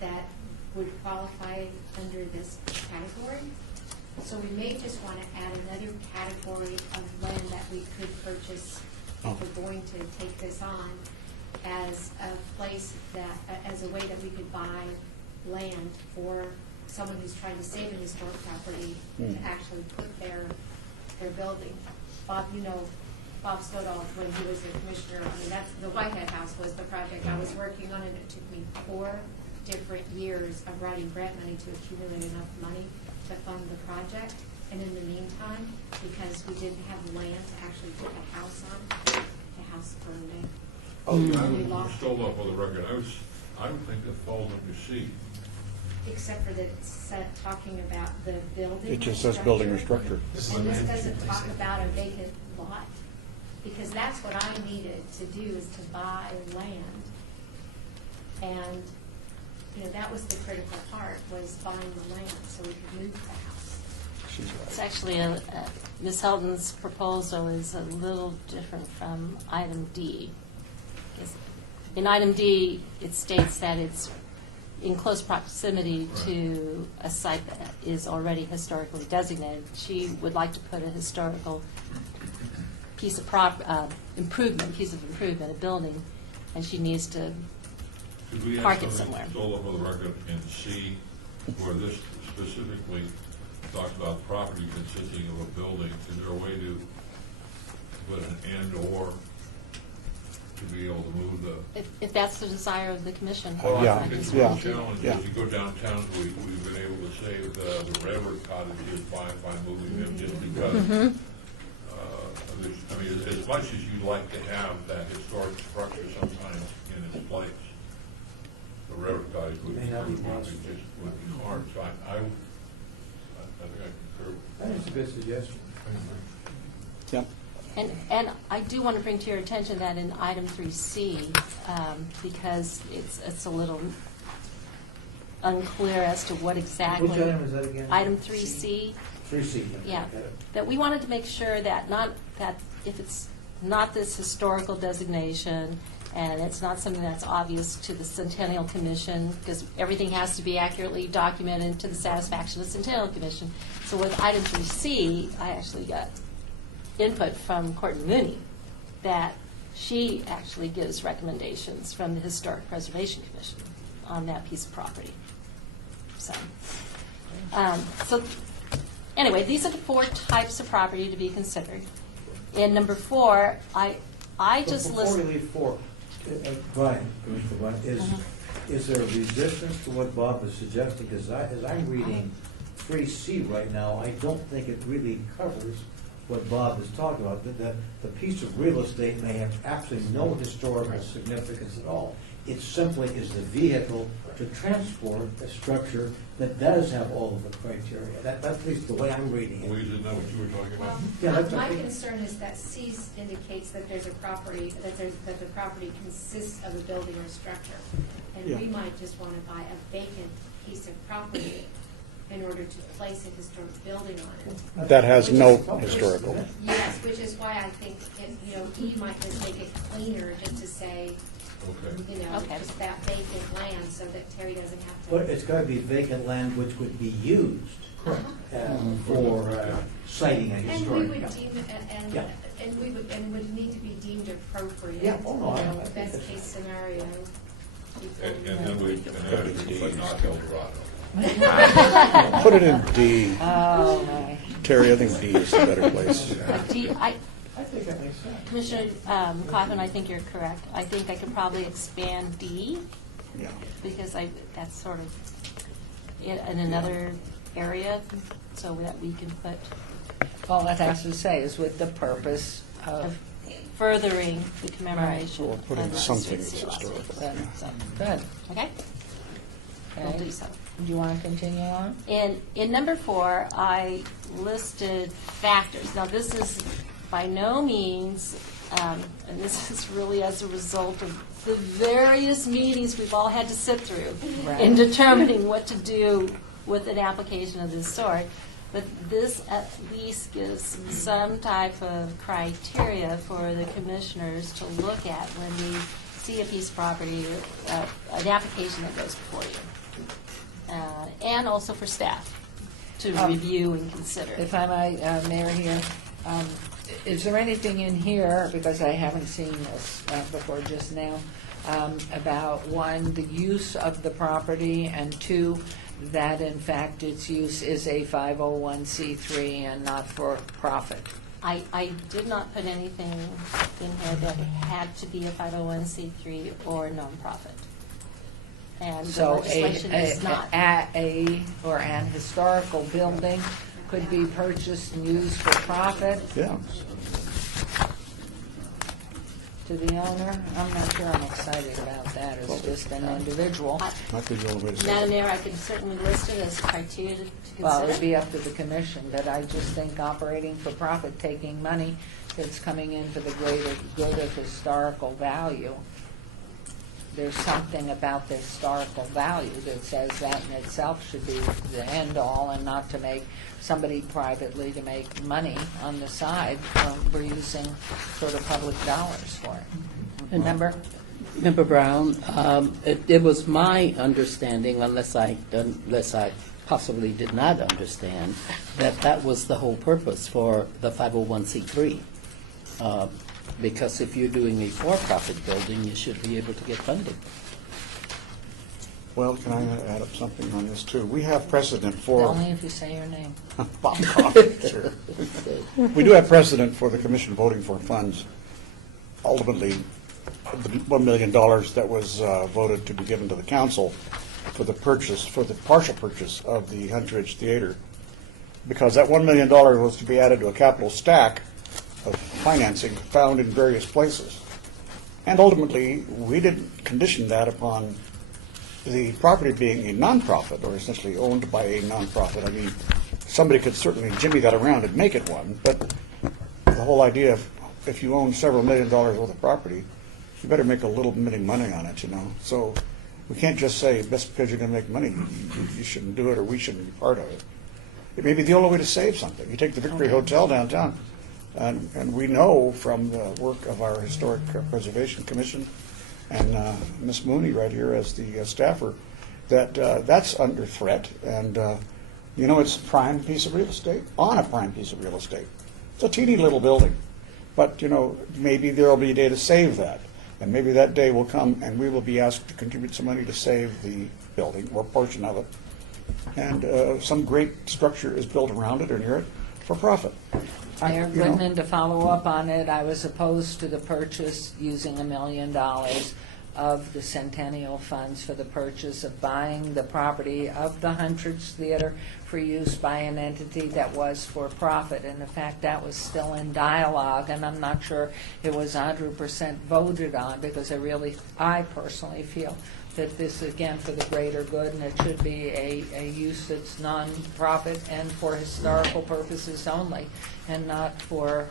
that would qualify under this category. So we may just want to add another category of land that we could purchase if we're going to take this on, as a place that, as a way that we could buy land for someone who's trying to save an historic property to actually put their building. Bob, Bob Stoddall, when he was the commissioner, that's the Whitehead House was the project I was working on, and it took me 4 different years of writing grant money to accumulate enough money to fund the project. And in the meantime, because we didn't have land to actually put a house on, the house burned down. I'm still up on the record. I would think that falls under C. Except for that it's talking about the building. It just says building or structure. And this doesn't talk about a vacant lot, because that's what I needed to do, is to buy land. And, that was the critical part, was buying the land so we could move the house. It's actually, Ms. Heldon's proposal is a little different from item D. In item D, it states that it's in close proximity to a site that is already historically designated. She would like to put a historical piece of improvement, a building, and she needs to Should we park add it somewhere. something still up on the record in C, where this specifically talks about property consisting of a building, is there a way to put an and/or to be able to move the? If that's the desire of the commission. Well, Yeah, I think it's yeah, one challenge. yeah. As you go downtown, we've been able to save the railroad cottages by moving them just because. I mean, as much as you'd like to have that historic structure sometimes in its place, the railroad cottage would be hard. So I think I concur. I think it's a good suggestion. Yep. And I do want to bring to your attention that in item 3C, because it's a little unclear as to what exactly. Which item is that again? Item 3C. 3C. Yeah, that we wanted to make sure that if it's not this historical designation and it's not something that's obvious to the Centennial Commission, because everything has to be accurately documented to the satisfaction of the Centennial Commission. So with item 3C, I actually got input from Courtney Mooney that she actually gives recommendations from the Historic Preservation Commission on that piece of property. So anyway, these are the 4 types of property to be considered. In number 4, I just Before listed. we leave 4, Brian, Commissioner Brian, is there a resistance to what Bob is suggesting? Because as I'm reading 3C right now, I don't think it really covers what Bob is talking about, that the piece of real estate may have absolutely no historical significance at all. It simply is the vehicle to transport a structure that does have all of the criteria. That's at least the way I'm reading it. Louise, isn't that what you were talking about? Yeah, Well, that's my okay. concern is that C indicates that there's a property, that the property consists of a building or structure. And Yeah. we might just want to buy a vacant piece of property in order to place a historic building on it. That has no historical. Yes, which is why I think, E might just make it cleaner, just to say, Okay. just that vacant land, so that Terry doesn't have to. But it's got to be vacant land which would be used for citing a And we historic. would deem it, Yeah. and would need to be deemed appropriate. Yeah, oh, no, I- Best case scenario. And then but not El Dorado. Put it in D. Oh, my. Terry, I think D is the better place. I think that makes sense. Commissioner Kaufman, I think you're correct. I think I could probably expand D, Yeah. because that's sort of in another area, so that we can put All that has to say is with the purpose of. furthering the commemoration. Or put in of the something streets that's of Las historical. Vegas. Good. Okay? We'll Okay. do so. Do you want to continue on? In number 4, I listed factors. Now, this is by no means, and this is really as a result of the various meetings we've all had to sit through Right. in determining what to do with an application of this sort. But this at least gives some type of criteria for the commissioners to look at when we see a piece of property, an application that goes before you. And also for staff to review and consider. If I might, Mayor here, is there anything in here, because I haven't seen this before just now, about, 1, the use of the property, and 2, that in fact its use is a 501c3 and not for profit? I did not put anything in here that had to be a 501c3 or nonprofit. And the So legislation is not. an historical building could be purchased and used for profit Yeah. to the owner? I'm not sure I'm excited about that as just an individual. Might be the only way to say Madam it. Mayor, I can certainly list it as criteria to consider. Well, it would be up to the commission, but I just think operating for profit, taking money that's coming in for the greater good of historical value, there's something about the historical value that says that in itself should be the end-all, and not to make somebody privately to make money on the side for using sort of public dollars for it. Remember? Member Brown, it was my understanding, unless I possibly did not understand, that was the whole purpose for the 501c3. Because if you're doing a for-profit building, you should be able to get funding. Well, can I add up something on this too? We have precedent for. Only if you say your name. Bob Coffey, sure. We do have precedent for the commission voting for funds. Ultimately, the $1 million that was voted to be given to the council for the partial purchase of the Hunter Ridge Theater, because that $1 million was to be added to a capital stack of financing found in various places. And ultimately, we didn't condition that upon the property being a nonprofit, or essentially owned by a nonprofit. I mean, somebody could certainly jimmy that around and make it one, but the whole idea of if you own several $1 million worth of property, you better make a little mini money on it, you know. So we can't just say, just because you're going to make money, you shouldn't do it, or we shouldn't be part of it. It may be the only way to save something. You take the Victory Hotel downtown, and we know from the work of our Historic Preservation Commission and Ms. Mooney right here as the staffer, that that's under threat. And, you know, it's a prime piece of real estate, on a prime piece of real estate. It's a teeny little building. But, you know, maybe there will be a day to save that. And maybe that day will come and we will be asked to contribute some money to save the building or portion of it. And some great structure is built around it or near it for profit. Mayor Goodman, to follow up on it, I was opposed to the purchase using $1 million of the Centennial funds for the purchase of buying the property of the Hunter Ridge Theater for use by an entity that was for profit. And in fact, that was still in dialogue, and I'm not sure it was 100% voted on, because I personally feel that this, again, for the greater good, and it should be a use that's non-profit and for historical purposes only, and not for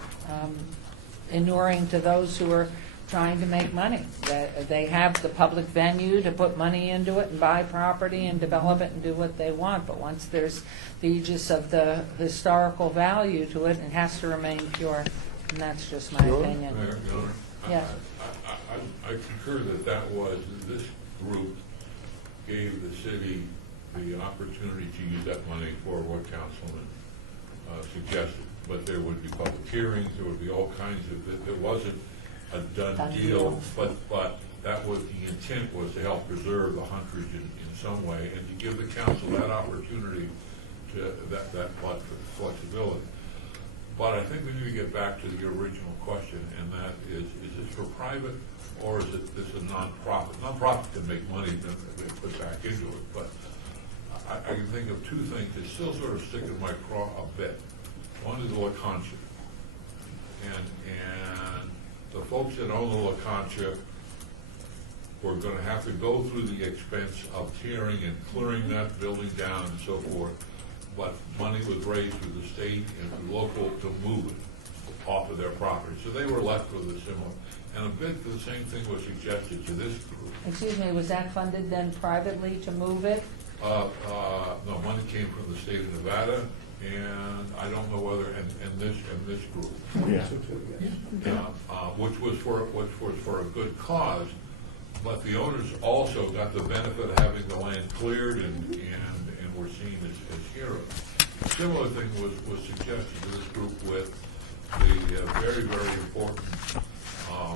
inuring to those who are trying to make money. That they have the public venue to put money into it and buy property and develop it and do what they want, but once there's the aegis of the historical value to it, it has to remain pure, and that's just my opinion. Mayor, Your Honor, Yes. I concur that this group gave the city the opportunity to use that money for what Councilman suggested. But there would be public hearings, there would be all kinds of, it wasn't a done deal, but that was, the intent was to help preserve the Hunter Ridge in some way, and to give the council that opportunity to, that flexibility. But I think we need to get back to the original question, and that is this for private, or is this a nonprofit? Nonprofit can make money that they put back into it, but I can think of two things that still sort of stick in my craw a bit. One is the La Concha, and the folks that own the La Concha were going to have to go through the expense of tearing and clearing that building down and so forth, but money was raised through the state and through local to move it off of their property. So they were left with a similar, and a bit the same thing was suggested to this group. Excuse me, was that funded then privately to move it? No, money came from the state of Nevada, and I don't know whether, and this group. Which was for a good cause, but the owners also got the benefit of having the land cleared and were seen as heroes. A similar thing was suggested to this group with the very, very important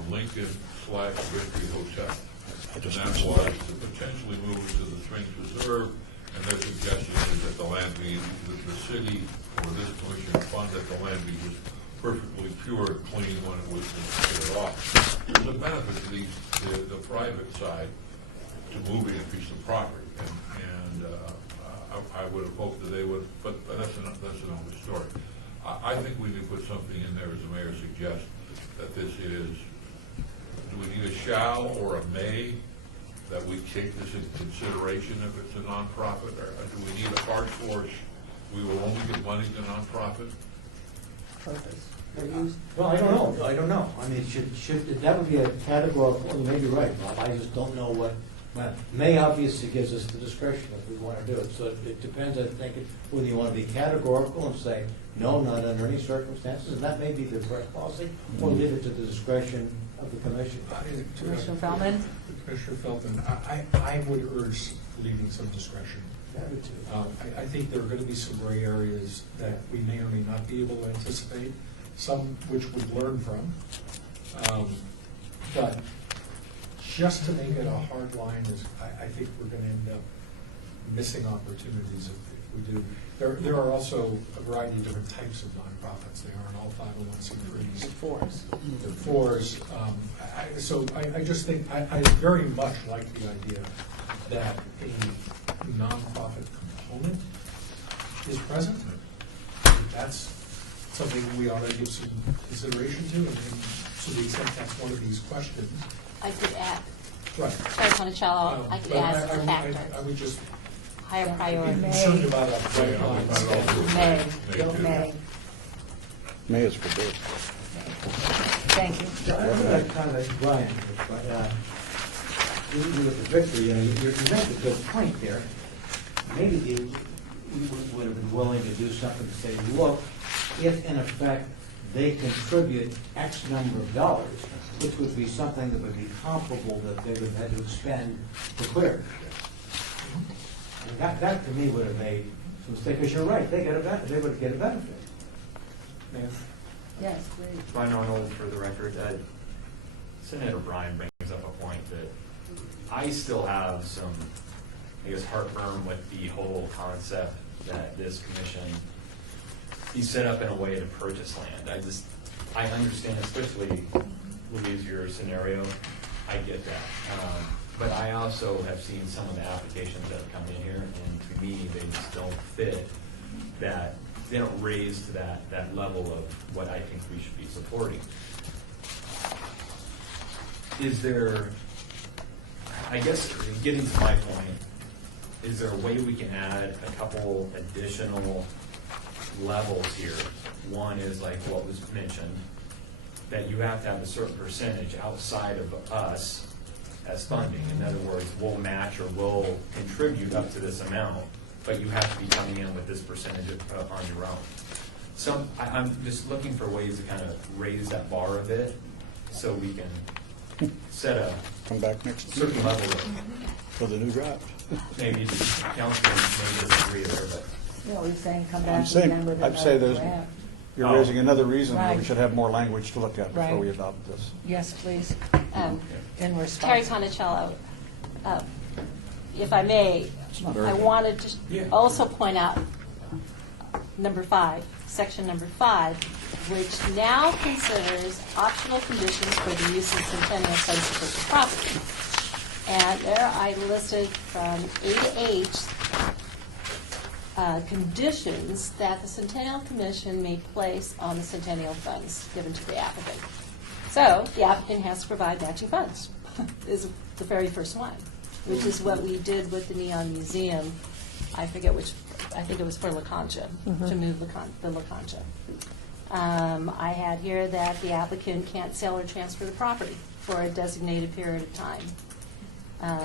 Lincoln/Victory Hotel. And that was to potentially move it to the Springs Reserve, and their suggestion is that the land be, the city or this commission fund that the land be just perfectly pure and clean when it was considered off. There's a benefit to the private side to moving a piece of property, and I would have hoped that they would, but that's another story. I think we need to put something in there, as the mayor suggests, that this is, do we need a shall or a may, that we take this into consideration if it's a nonprofit, or do we need a hard force, we will only give money to nonprofit? Well, I don't know. I mean, that would be a categorical, you may be right, Bob, I just don't know what, may obviously gives us the discretion if we want to do it. So it depends, I think, whether you want to be categorical and say, no, not under any circumstances, and that may be the correct policy, or leave it to the discretion of the commission. Commissioner Feldman? Commissioner Feldman, I would urge leaving some discretion. I think there are going to be some gray areas that we may or may not be able to anticipate, some which we've learned from. But just to make it a hard line is, I think we're going to end up missing opportunities if we do. There are also a variety of different types of nonprofits. They aren't all 501c3s. They're fours. So I just think, I very much like the idea that a nonprofit component is present. I think that's something we ought to give some consideration to, and to the extent that's one of these questions. I could add. Right. Chair Monticello, I could But add the factor. I would just Higher priority. be concerned about a bright line standard. May is for big. Thank you. I have a comment, Brian, but you with the victory, you make a good point there. Maybe you would have been willing to do something to say, look, if in effect they contribute X number of dollars, which would be something that would be comparable that they would have had to expend to clear. And that to me would have made some mistake, because you're right, they would get a benefit. Yes, please. Brian Arnold, for the record. Senator Bryan brings up a point that I still have some, I guess, heartburn with the whole concept that this commission be set up in a way to purchase land. I understand, especially Louise, your scenario. I get that. But I also have seen some of the applications that have come in here, and to me, they just don't fit that. They don't raise to that level of what I think we should be supporting. Is there, I guess, getting to my point, is there a way we can add a couple additional levels here? One is like what was mentioned, that you have to have a certain percentage outside of us as funding. In other words, we'll match or we'll contribute up to this amount, but you have to be coming in with this percentage on your own. I'm just looking for ways to kind of raise that bar a bit so we can set a Come back next certain level of, for the new draft. maybe council may disagree there, but No, he's saying come I'm back saying, again with I'd say another there's, draft. you're Oh. raising another reason that we Right. should have more language to look at before Right. we adopt this. Yes, please. Um, In Terry response. Monticello, if I may, very I good. wanted to also point out number 5, section number 5, which now considers optional conditions for the use of Centennial Place to purchase property. And there I listed from A to H conditions that the Centennial Commission may place on the Centennial funds given to the applicant. So the applicant has to provide matching funds, is the very first one, which is what we did with the Neon Museum. I forget which, I think it was for La Concha, to move the La Concha. I had here that the applicant can't sell or transfer the property for a designated period of time.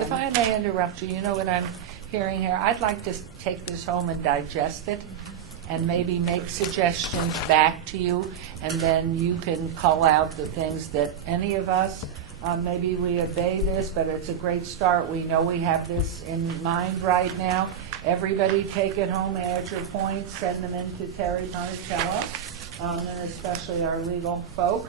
If I may interrupt you, you know what I'm hearing here? I'd like to take this home and digest it and maybe make suggestions back to you, and then you can call out the things that any of us, maybe we obey this, but it's a great start. We know we have this in mind right now. Everybody take it home, add your points, send them in to Terry Monticello, and especially our legal folk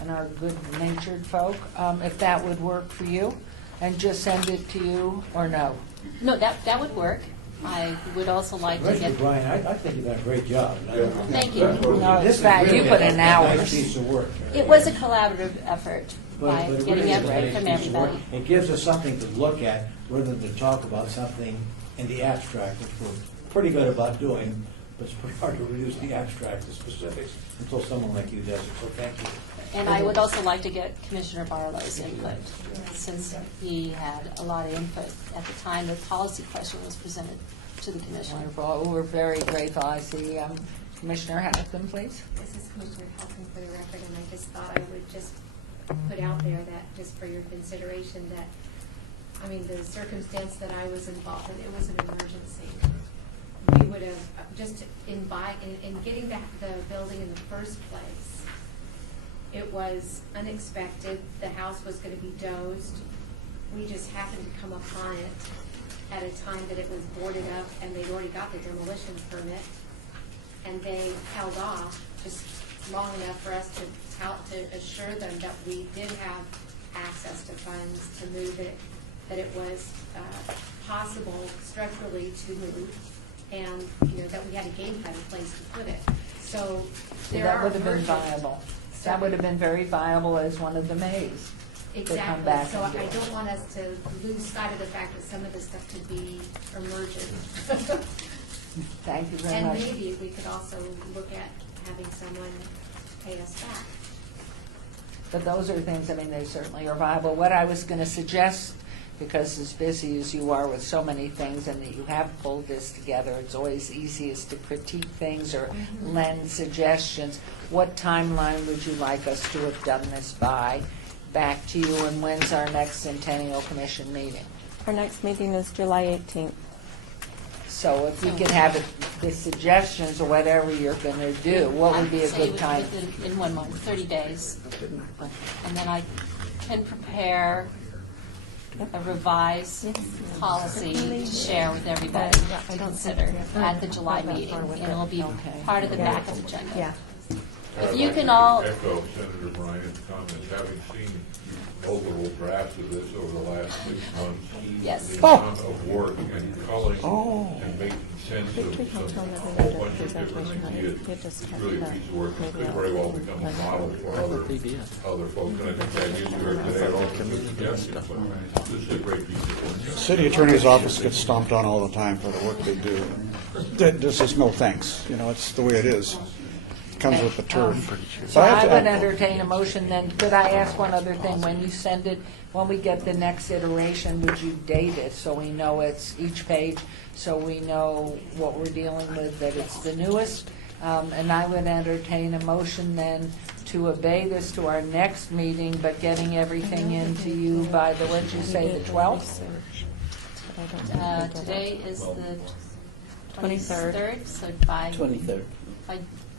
and our good-natured folk, if that would work for you, and just send it to you, or no? No, that would work. I would also like to Commissioner get, Brian, I think you've done a great job. thank you. No, This it's fact, is you really put a in nice hours. piece of work. It was a collaborative effort by But it getting really is a input nice from piece of work. everybody. It gives us something to look at rather than to talk about something in the abstract, which we're pretty good about doing, but it's pretty hard to reduce the abstract to specifics until someone like you does it, so thank you. And I would also like to get Commissioner Barlow's input, since he had a lot of input at the time the policy question was presented to the commission. Wonderful. We're very grateful. I see Commissioner Hamilton, please. This is Commissioner Halpin for the record, and I just thought I would just put out there that, just for your consideration, that, I mean, the circumstance that I was involved in, it was an emergency. We would have, just in getting back the building in the first place, it was unexpected. The house was going to be dozed. We just happened to come upon it at a time that it was boarded up, and they'd already got the demolition permit, and they held off just long enough for us to assure them that we did have access to funds to move it, that it was possible structurally to move, and, you know, that we had a game plan in place to put it. So there That are would have been emergent- viable. That would have been very viable as one of the Mays. to come Exactly, back so and do I it. don't want us to lose sight of the fact that some of this stuff could be emergent. Thank you very And much. maybe we could also look at having someone pay us back. But those are things, I mean, they certainly are viable. What I was going to suggest, because as busy as you are with so many things and that you have pulled this together, it's always easiest to critique things or lend suggestions. What timeline would you like us to have done this by? Back to you, and when's our next Centennial Commission meeting? Our next meeting is July 18th. So if we could have the suggestions or whatever you're going to do, what would be a I'd say good time? In 1 month, 30 days. And then I can prepare a revised policy to share with everybody to consider at the July meeting. And it'll be part of the backup agenda. Yeah. If you can all, Echo Senator Bryan's comments, having seen multiple drafts of this over the last 6 months. Yes. The amount of work and culling and making sense of a whole bunch of different ideas. It's really a piece of work. It could very well become a model for other folks. And I think the ideas we heard today are all good suggestions, but this is a great piece of work. City Attorney's Office gets stomped on all the time for the work they do. There's just no thanks. You know, it's the way it is. Comes with the turf. So I would have to- entertain a motion then. Could I ask one other thing? When you send it, when we get the next iteration, would you date it so we know it's each page, so we know what we're dealing with, that it's the newest? And I would entertain a motion then to obey this to our next meeting, but getting everything into you by the, what'd you say, the 12th? today is the 23rd. 23rd, so by 23rd.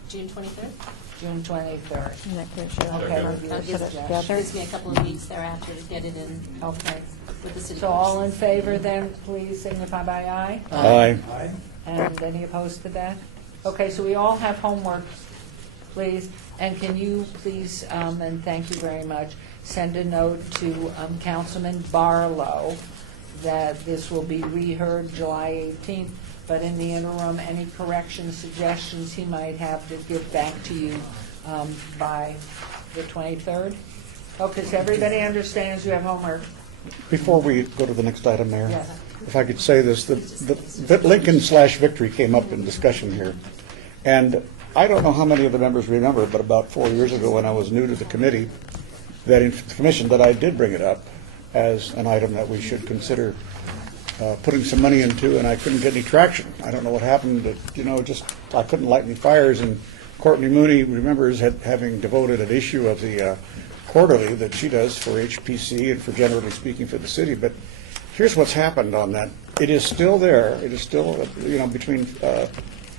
June 23rd? June 23rd. And that gives you Okay, a review put it it together. together. Gives me a couple of weeks thereafter to get it in Okay. with the city. So all in favor then, please signify by aye. Aye. And any opposed to that? Okay, so we all have homework, please. And can you please, and thank you very much, send a note to Councilman Barlow that this will be reheard July 18th, but in the interim, any corrections, suggestions he might have to give back to you by the 23rd? Oh, because everybody understands you have homework. Before we go to the next item, Mayor, Yes. if I could say this, the Lincoln/Victory came up in discussion here. And I don't know how many of the members remember, but about 4 years ago when I was new to the committee, that in the commission, that I did bring it up as an item that we should consider putting some money into, and I couldn't get any traction. I don't know what happened, but, you know, just, I couldn't light any fires, and Courtney Mooney remembers having devoted an issue of the quarterly that she does for HPC and for generally speaking for the city. But here's what's happened on that. It is still there. It is still, you know, between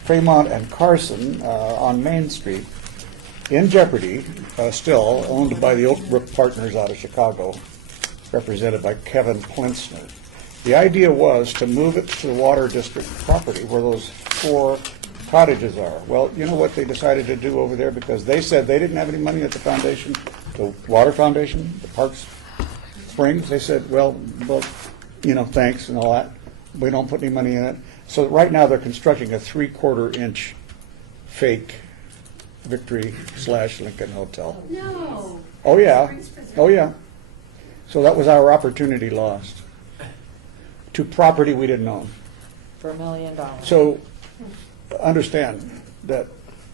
Fremont and Carson on Main Street, in jeopardy, still owned by the Oak Brook Partners out of Chicago, represented by Kevin Plintzner. The idea was to move it to the Water District property where those 4 cottages are. Well, you know what they decided to do over there, because they said they didn't have any money at the foundation, the Water Foundation, the Parks Springs. They said, well, you know, thanks and all that. We don't put any money in it. So right now they're constructing a 3/4 inch fake Victory/Lincoln Hotel. No. Oh, yeah. Oh, yeah. So that was our opportunity lost to property we didn't own. For $1 million. So understand that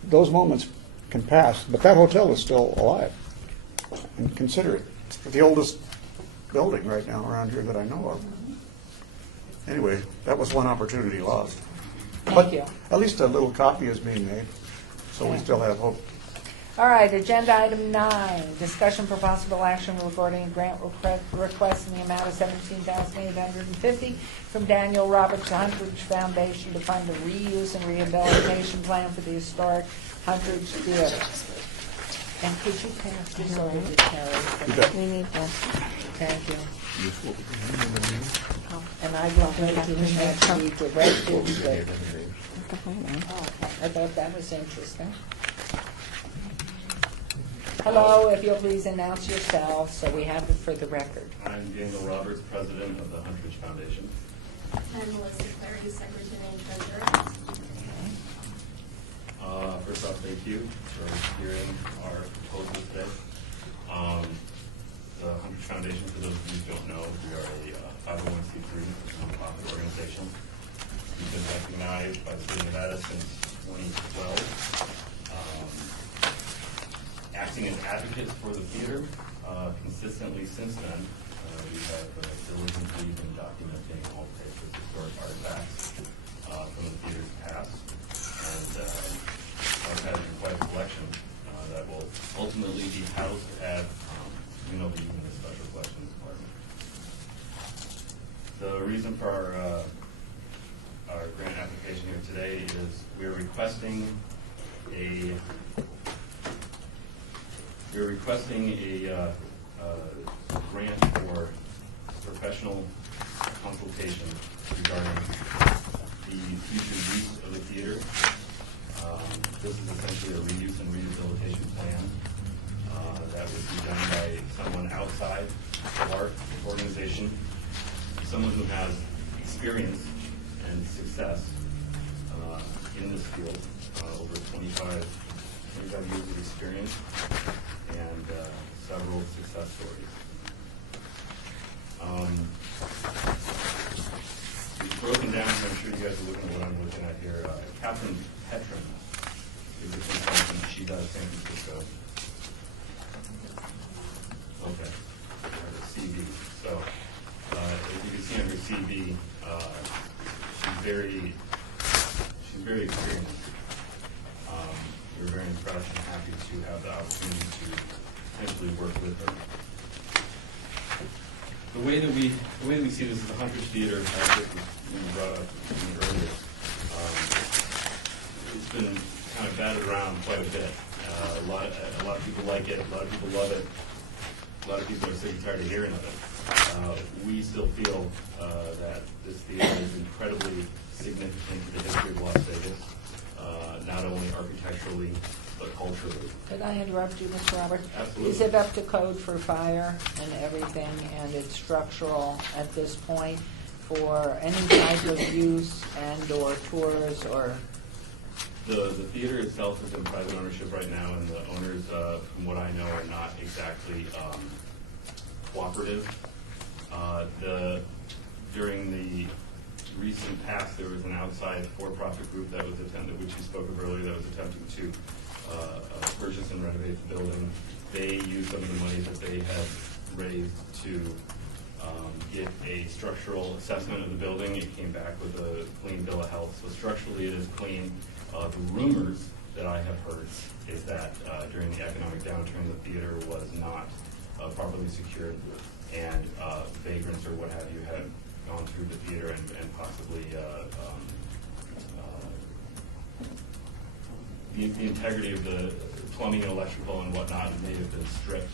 those moments can pass, but that hotel is still alive. And consider it. It's the oldest building right now around here that I know of. Anyway, that was one opportunity lost. Thank you. At least a little copy is being made, so we still have hope. All right, agenda item 9, discussion for possible action regarding a grant request in the amount of $17,850 from Daniel Roberts Huntridge Foundation to fund a reuse and rehabilitation plan for the historic Huntridge Theater. And could you pass this over to Terry? We need that. Thank you. And I will make it to be directed, but I thought that was interesting. Hello, if you'll please announce yourself so we have it for the record. I'm Daniel Roberts, president of the Huntridge Foundation. I'm Melissa Clary, secretary and treasurer. First off, thank you for hearing our proposal today. The Huntridge Foundation, for those of you who don't know, we are a 501c3 nonprofit organization. We've been recognized by the state of Nevada since 2012. Acting as advocates for the theater consistently since then. We have diligently been documenting all types of historic artifacts from the theater's past, and archiving quite a collection that will ultimately be housed at the Special Collections Department. The reason for our grant application here today is we're requesting a grant for professional consultation regarding the future use of the theater. This is essentially a reuse and rehabilitation plan that would be done by someone outside of our organization, someone who has experience and success in this field, over 25 years of experience, and several success stories. We've broken down, I'm sure you guys are looking at what I'm looking at here. Catherine Petrin is a consultant. She's out of San Francisco. Okay. Her CV. So, as you can see on her CV, she's very experienced. We're very impressed and happy to have the opportunity to potentially work with her. The way that we see this is the Huntridge Theater, as this was brought up earlier. It's been kind of batted around quite a bit. A lot of people like it. A lot of people love it. A lot of people are sick and tired of hearing of it. We still feel that this theater is incredibly significant to the history of Las Vegas, not only architecturally, but culturally. Could I interrupt you, Mr. Roberts? Absolutely. Is it up to code for fire and everything, and it's structural at this point for any type of use and/or tours or? The theater itself is in private ownership right now, and the owners, from what I know, are not exactly cooperative. During the recent past, there was an outside for-profit group that was attempting, which you spoke of earlier, that was attempting to purchase and renovate the building. They used some of the money that they had raised to get a structural assessment of the building. It came back with a clean bill of health. So structurally, it is clean. The rumors that I have heard is that during the economic downturn, the theater was not properly secured, and vagrants or what have you had gone through the theater and possibly the integrity of the plumbing and electrical and whatnot may have been stripped.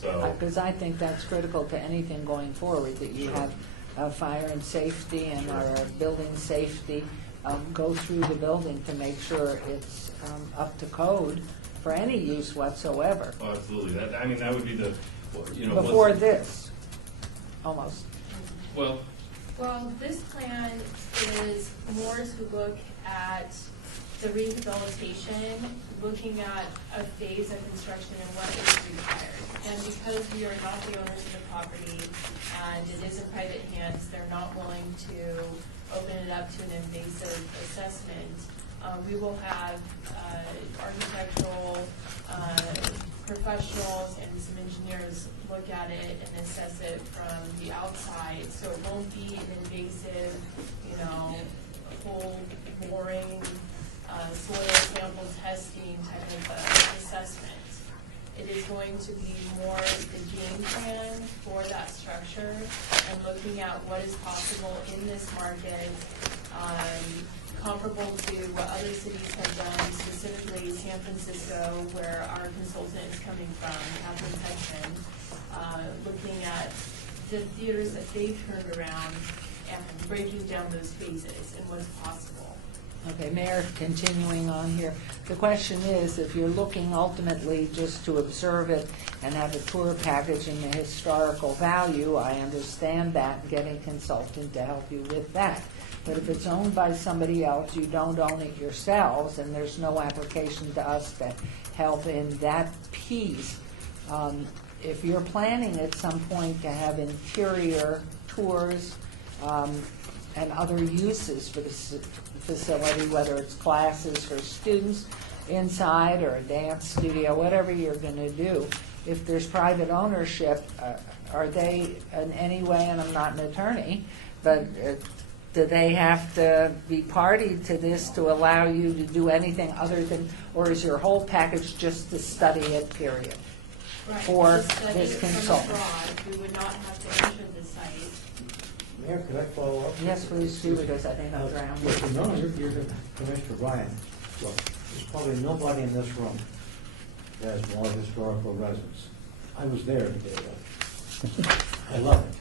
So, Because I think that's critical to anything going forward, that you Sure. have fire and safety and Sure. our building safety go through the building to make sure it's up to code for any use whatsoever. oh, absolutely. That would be the, Before this, almost. Well, Well, this plan is more to look at the rehabilitation, looking at a phase of construction and what is required. And because we are not the owners of the property and it is in private hands, they're not willing to open it up to an invasive assessment. We will have architectural professionals and some engineers look at it and assess it from the outside. So it won't be an invasive, full boring, soil sample testing type of assessment. It is going to be more the game plan for that structure and looking at what is possible in this market, comparable to what other cities have done, specifically San Francisco, where our consultant is coming from, Catherine Petrin, looking at the theaters that they've turned around and breaking down those phases and what's possible. Okay, Mayor, continuing on here. The question is, if you're looking ultimately just to observe it and have a tour package and the historical value, I understand that, and getting a consultant to help you with that. But if it's owned by somebody else, you don't own it yourselves, and there's no application to us to help in that piece. If you're planning at some point to have interior tours and other uses for the facility, whether it's classes for students inside or a dance studio, whatever you're going to do, if there's private ownership, are they in any way, and I'm not an attorney, but do they have to be party to this to allow you to do anything other than, or is your whole package just to study it, period? Right. For To study this it from consultant? abroad, we would not have to enter the site. Mayor, could I follow up? Yes, please do, because I think I'm drowning. Listen, no, you're Commissioner Ryan. Look, there's probably nobody in this room that has more historical resonance. I was there today, though. I love it.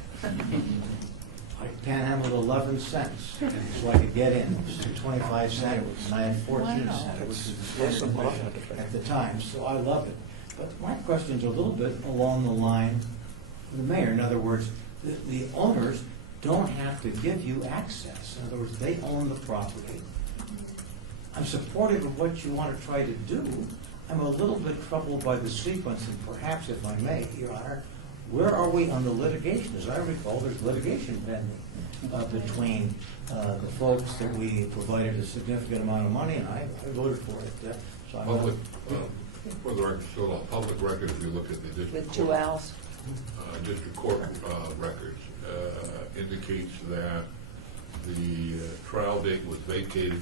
I panhandled 11 cents so I could get in. It was 25 cents, and I had 14 Wow. cents, which was the standard at the time, so I love it. But my question's a little bit along the line of the mayor. In other words, the owners don't have to give you access. In other words, they own the property. I'm supportive of what you want to try to do. I'm a little bit troubled by the sequence, and perhaps, if I may, Your Honor, where are we on the litigation? As I recall, there's litigation pending between the folks that we provided a significant amount of money, and I voted for it. So I'm Public, for the record, still a public record, if you look at the district With court. two L's? District court records indicates that the trial date was vacated.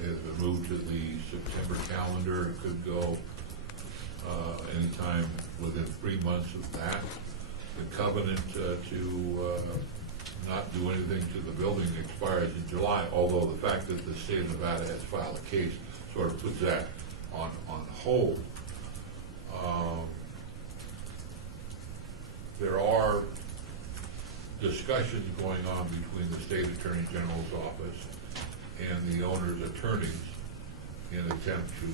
It has been moved to the September calendar. It could go anytime within 3 months of that. The covenant to not do anything to the building expires in July, although the fact that the state of Nevada has filed a case sort of puts that on hold. There are discussions going on between the state attorney general's office and the owner's attorneys in an attempt to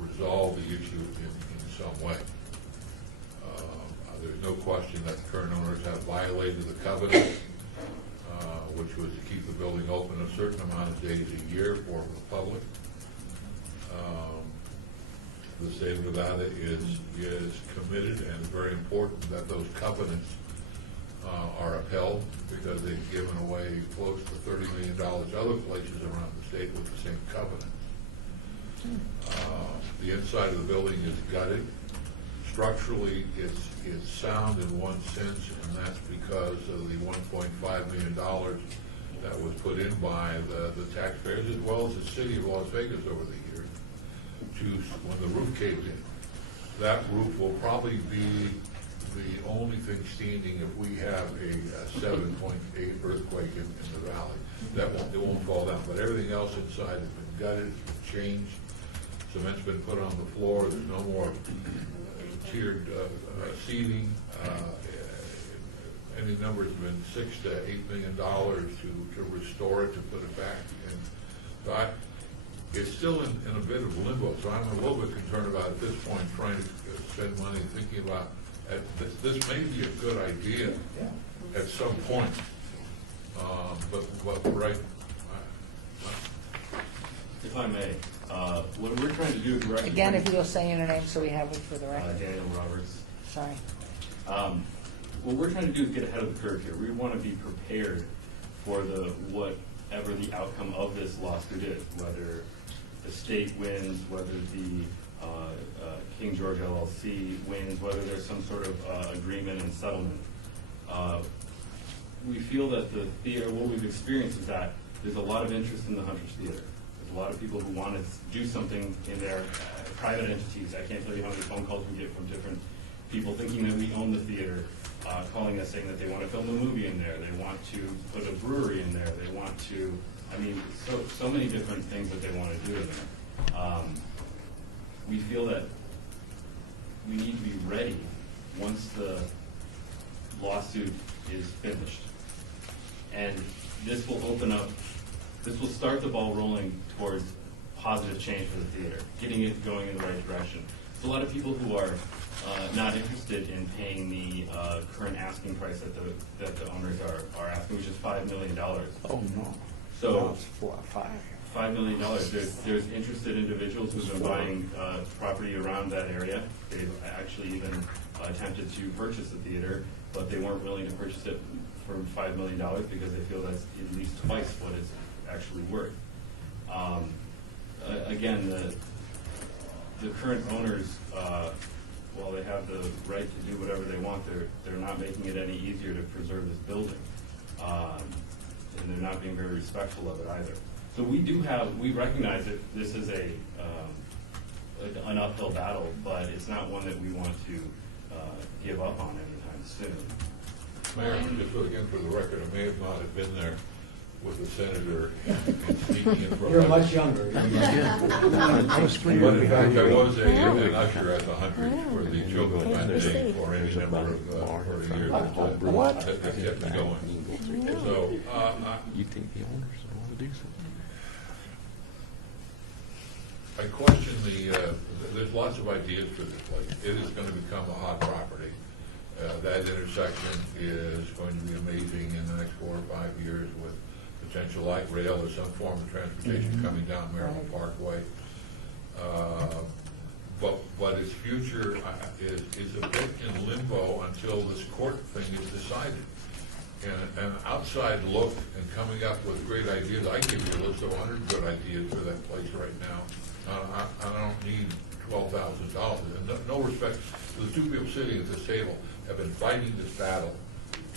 resolve the issue in some way. There's no question that the current owners have violated the covenant, which was to keep the building open a certain amount of days a year for the public. The state of Nevada is committed, and it's very important that those covenants are upheld, because they've given away close to $30 million other places around the state with the same covenant. The inside of the building is gutted. Structurally, it's sound in one sense, and that's because of the $1.5 million that was put in by the taxpayers, as well as the city of Las Vegas over the years, when the roof caved in. That roof will probably be the only thing standing if we have a 7.8 earthquake in the valley. It won't fall down, but everything else inside has been gutted, changed. Cement's been put on the floor. There's no more tiered seating. Any numbers have been $6 to $8 million to restore it, to put it back. And so it's still in a bit of limbo. So I'm a little bit concerned about, at this point, trying to spend money thinking about this may be a good idea at some point, but right. If I may, what we're trying to do directly. Again, if you'll say your name so we have it for the record. Daniel Roberts. Sorry. What we're trying to do is get ahead of the curve here. We want to be prepared for whatever the outcome of this lawsuit is, whether the state wins, whether the King George LLC wins, whether there's some sort of agreement and settlement. We feel that the theater, what we've experienced is that there's a lot of interest in the Hunters Theater. There's a lot of people who want to do something in their private entities. I can't tell you how many phone calls we get from different people thinking that we own the theater, calling us saying that they want to film a movie in there, they want to put a brewery in there, they want to, so many different things that they want to do in there. We feel that we need to be ready once the lawsuit is finished. And this will open up This will start the ball rolling towards positive change for the theater, getting it going in the right direction. There's a lot of people who are not interested in paying the current asking price that the owners are asking, which is $5 million. Oh, no. So No, it's 4 or 5. $5 million. There's interested individuals who've been buying property around that area. They've actually even attempted to purchase the theater, but they weren't willing to purchase it for $5 million because they feel that's at least twice what it's actually worth. Again, the current owners, while they have the right to do whatever they want, they're not making it any easier to preserve this building. And they're not being very respectful of it either. So we recognize that this is an uphill battle, but it's not one that we want to give up on anytime soon. Mayor, just again for the record, I may have not have been there with the senator and speaking in front. You're much younger. I was 3 But years in fact, behind I you. was an usher at the 100 where the joke of that day for any member of for a year that kept me going. So, You think the owners want to do something? I question there's lots of ideas for this place. It is going to become a hot property. That intersection is going to be amazing in the next 4 or 5 years with potential light rail or some form of transportation coming down Maryland Parkway. But its future is a bit in limbo until this court thing is decided. And an outside look and coming up with great ideas, I give you a list of 100 good ideas for that place right now. I don't need $12,000. And no respect to the 2 people sitting at this table have been fighting this battle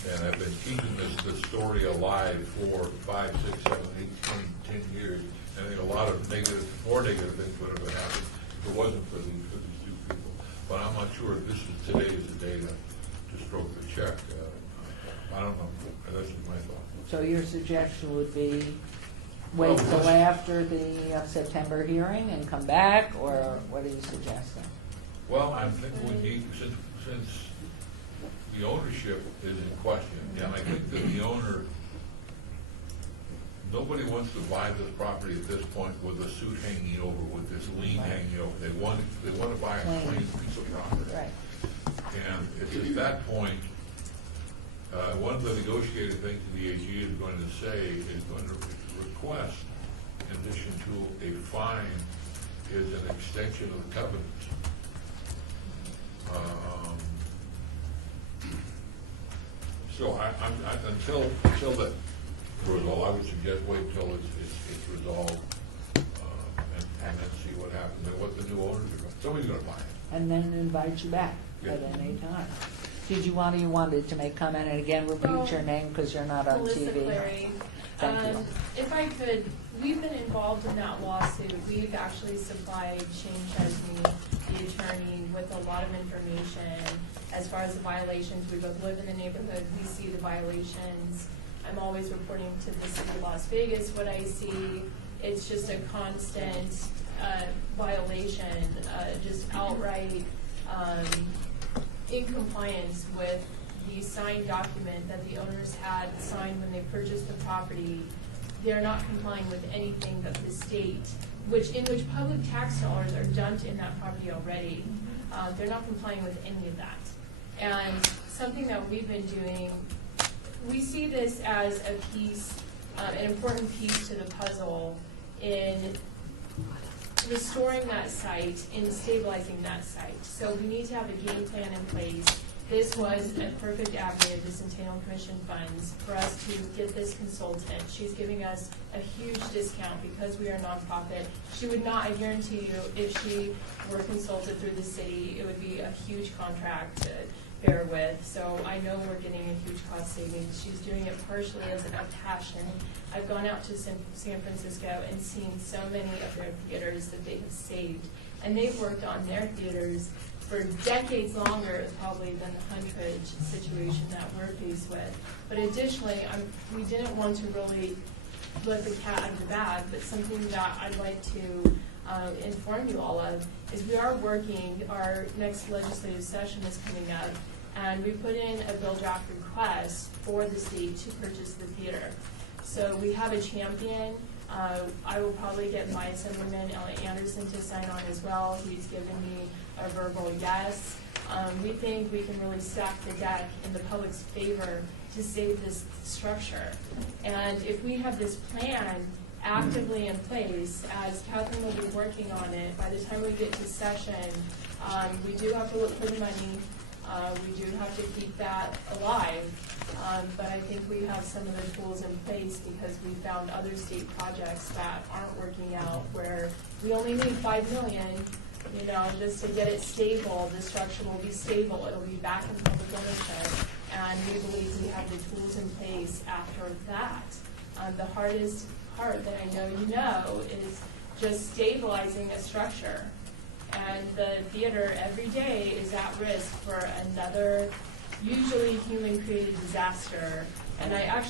and have been keeping this story alive for 5, 6, 7, 8, 10 years. And I think a lot of more negative things would have been happening if it wasn't for these 2 people. But I'm not sure if today is the day to stroke the check. I don't know. That's just my thought. So your suggestion would be wait till after the September hearing and come back, or what are you suggesting? Well, I'm thinking we need, since the ownership is in question, and I think that the owner, nobody wants to buy this property at this point with a suit hanging over, with this lien hanging over. They want to buy a clean piece of property. Right. And it's at that point, one of the negotiated things the AG is going to say is going to request, in addition to a fine, is an extension of the covenants. So until that resolved, I would suggest wait till it's resolved and then see what happens and what the new owners are going. Somebody's going to buy it. And then invite you back at any time. Did you wanted to make comment, and again, repeat your name because you're not on Melissa TV. Clary. Thank you. If I could, we've been involved in that lawsuit. We've actually supplied Shane Chesney, the attorney, with a lot of information as far as the violations. We both live in the neighborhood. We see the violations. I'm always reporting to the city of Las Vegas what I see. It's just a constant violation, just outright in compliance with the signed document that the owners had signed when they purchased the property. They're not complying with anything that the state, in which public tax dollars are dumped in that property already. They're not complying with any of that. And something that we've been doing, we see this as a piece, an important piece to the puzzle in restoring that site, in stabilizing that site. So we need to have a game plan in place. This was a perfect avenue, the Centennial Commission funds, for us to get this consultant. She's giving us a huge discount because we are a nonprofit. She would not, I guarantee you, if she were consulted through the city, it would be a huge contract to bear with. So I know we're getting a huge cost savings. She's doing it partially as a passion. I've gone out to San Francisco and seen so many of their theaters that they have saved. And they've worked on their theaters for decades longer probably than the Huntridge situation that we're faced with. But additionally, we didn't want to really let the cat out of the bag, but something that I'd like to inform you all of is we are working, our next legislative session is coming up, and we put in a bill draft request for the state to purchase the theater. So we have a champion. I will probably get my Assemblyman Elliot Anderson to sign on as well. He's given me a verbal yes. We think we can really stack the deck in the public's favor to save this structure. And if we have this plan actively in place, as Catherine will be working on it, by the time we get to session, we do have to look for the money. We do have to keep that alive. But I think we have some of the tools in place because we found other state projects that aren't working out where we only need $5 million, just to get it stable. The structure will be stable. It'll be back in public ownership. And we believe we have the tools in place after that. The hardest part that I know you know is just stabilizing a structure. And the theater every day is at risk for another, usually human-created disaster. And I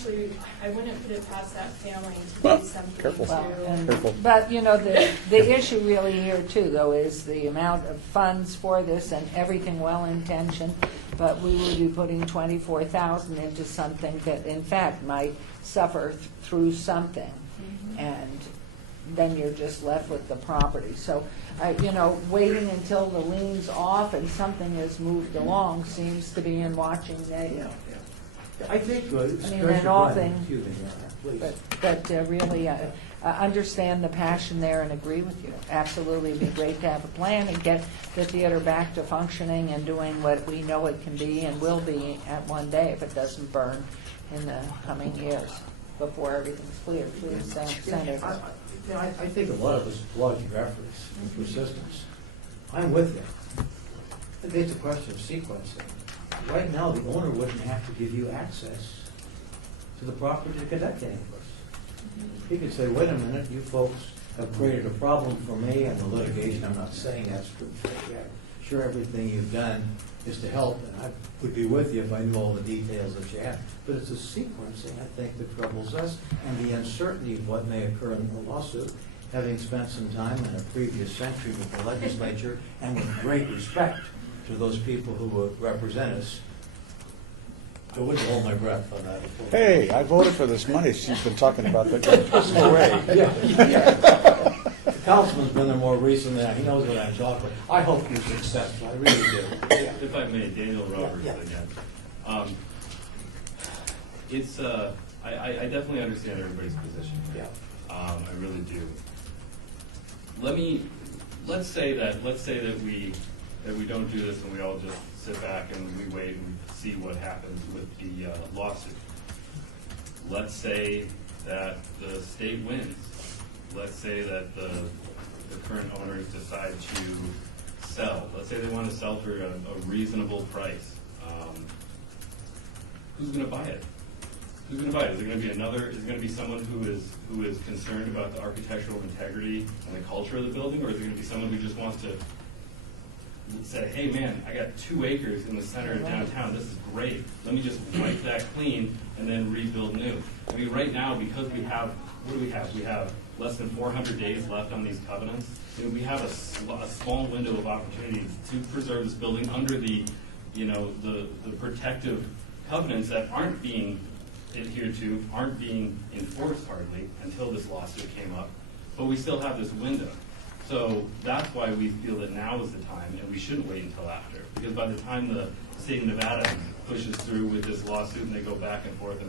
wouldn't put it past that family to do something to. But, the issue really here too, though, is the amount of funds for this and everything well-intentioned, but we would be putting $24,000 into something that, in fact, might suffer through something. And then you're just left with the property. So, waiting until the lien's off and something has moved along seems to be in watching the. I think, in all things, but really understand the passion there and agree with you. Absolutely, it'd be great to have a plan and get the theater back to functioning and doing what we know it can be and will be at one day if it doesn't burn in the coming years before everything's clear. Please, Senator. I think a lot of us applaud your efforts and persistence. I'm with you. I think it's a question of sequencing. Right now, the owner wouldn't have to give you access to the property to conduct any of this. He could say, wait a minute, you folks have created a problem for me and the litigation. I'm not saying that's true. Sure, everything you've done is to help, and I would be with you if I knew all the details that you have. But it's a sequencing, I think, that troubles us, and the uncertainty of what may occur in the lawsuit, having spent some time in a previous century with the legislature, and with great respect to those people who represent us. I wouldn't hold my breath on that. Hey, I voted for this money she's been talking about. No way. The councilman's been there more recently. He knows what I'm talking about. I hope you're successful. I really do. If I may, Daniel Roberts again. I definitely understand everybody's position here. I really do. Let's say that we don't do this and we all just sit back and we wait and see what happens with the lawsuit. Let's say that the state wins. Let's say that the current owners decide to sell. Let's say they want to sell for a reasonable price. Who's going to buy it? Who's going to buy it? Is it going to be is it going to be someone who is concerned about the architectural integrity and the culture of the building, or is it going to be someone who just wants to say, hey man, I got 2 acres in the center of downtown, this is great, let me just wipe that clean and then rebuild new. I mean, right now, because we have, what do we have? We have less than 400 days left on these covenants. We have a small window of opportunity to preserve this building under the protective covenants that aren't being adhered to, aren't being enforced hardly until this lawsuit came up, but we still have this window. So that's why we feel that now is the time, and we shouldn't wait until after. Because by the time the state of Nevada pushes through with this lawsuit and they go back and forth,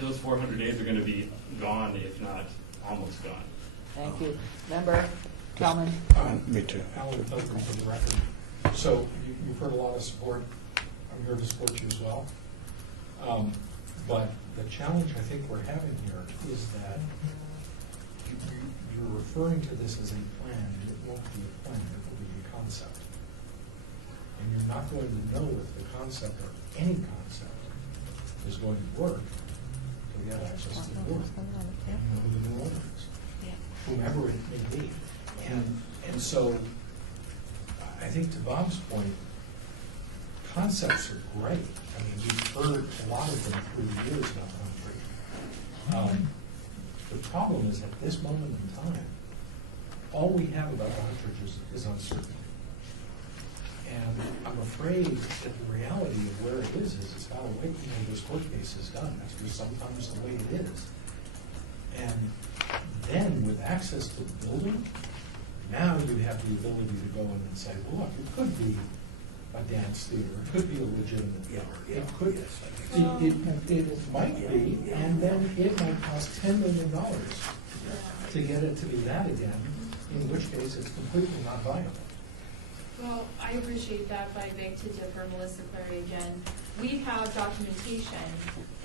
those 400 days are going to be gone, if not almost gone. Thank you. Member Kelman? Me too. Alan Pilgrim for the record. So you've heard a lot of support. I'm here to support you as well. But the challenge I think we're having here is that you're referring to this as a plan, and it won't be a plan, it will be a concept. And you're not going to know if the concept or any concept is going to work until you have access to the board. And you know who the new owner is, whomever it may be. And so I think to Bob's point, concepts are great. I mean, we've heard a lot of them through the years now, Humphrey. The problem is, at this moment in time, all we have about the Huntridge is uncertainty. And I'm afraid that the reality of where it is it's got to wait until this court case is done. That's just sometimes the way it is. And then with access to the building, now you have the ability to go in and say, well, look, it could be a dance theater, it could be a legitimate theater, it could, it might be, and then it might cost $10 million to get it to be that again, in which case it's completely not viable. Well, I appreciate that, but I beg to differ, Melissa Clary again. We have documentation.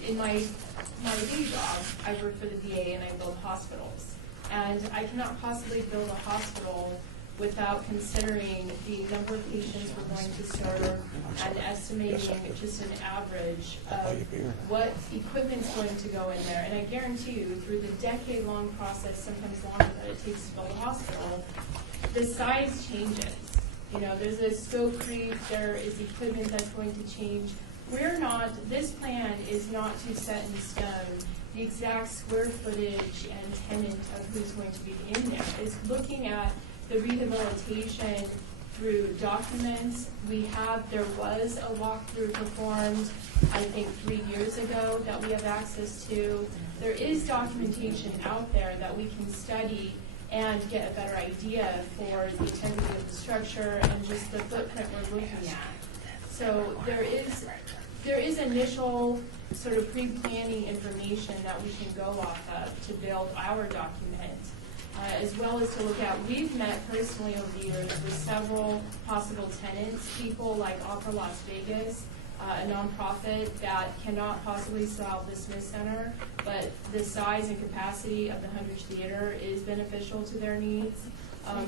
In my day job, I work for the VA and I build hospitals. And I cannot possibly build a hospital without considering the number of patients we're going to serve and estimating just an average of what equipment's going to go in there. And I guarantee you, through the decade-long process, sometimes longer, that it takes to build a hospital, the size changes. You know, there's a scope creep, there is equipment that's going to change. This plan is not to set in stone the exact square footage and tenant of who's going to be in there. It's looking at the rehabilitation through documents. There was a walkthrough performed, I think, 3 years ago that we have access to. There is documentation out there that we can study and get a better idea for the integrity of the structure and just the footprint we're looking at. So there is initial sort of pre-planning information that we can go off of to build our document, as well as to look at. We've met personally over the years with several possible tenants, people like Opera Las Vegas, a nonprofit that cannot possibly solve the Smith Center, but the size and capacity of the Hundredge Theater is beneficial to their needs.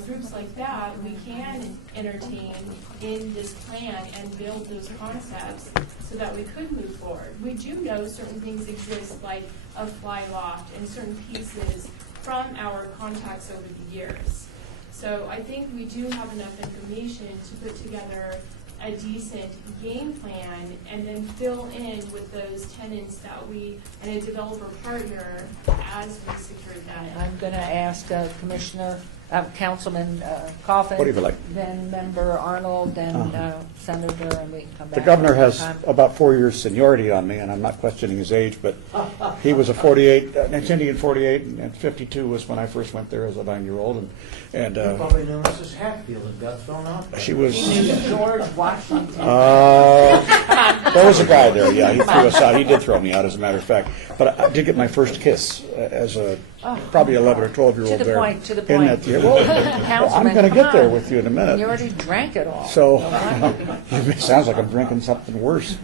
Groups like that we can entertain in this plan and build those concepts so that we could move forward. We do know certain things exist, like a fly loft and certain pieces from our contacts over the years. So I think we do have enough information to put together a decent game plan and then fill in with those tenants that and a developer partner as we secure that. I'm going to ask Councilman Coffin. What do you like? Then Member Arnold, then Senator, and we can come back. The governor has Time. about 4 years seniority on me, and I'm not questioning his age, but he was a 48, Centennial 48, and 52 was when I first went there as a 9-year-old. You probably know Mrs. Hatfield and got thrown out there. She was... George Washington. There was a guy there, yeah, he threw us out. He did throw me out, as a matter of fact. But I did get my first kiss as a probably 11 or 12-year-old there. To the in point. that theater. Well, I'm going to get there with you in a minute. You already drank it all. So, it sounds like I'm drinking something worse.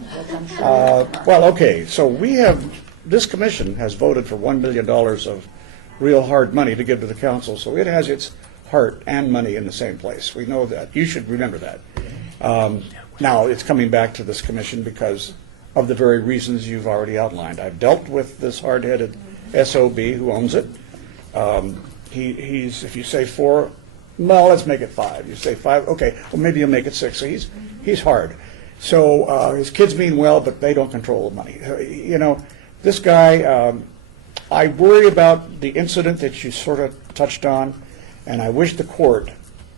Well, okay, so this commission has voted for $1 million of real hard money to give to the council, so it has its heart and money in the same place. We know that. You should remember that. Now, it's coming back to this commission because of the very reasons you've already outlined. I've dealt with this hard-headed SOB who owns it. If you say 4, well, let's make it 5. You say 5, okay, well, maybe you'll make it 6. So he's hard. So his kids mean well, but they don't control the money. You know, this guy, I worry about the incident that you sort of touched on, and I wish the court,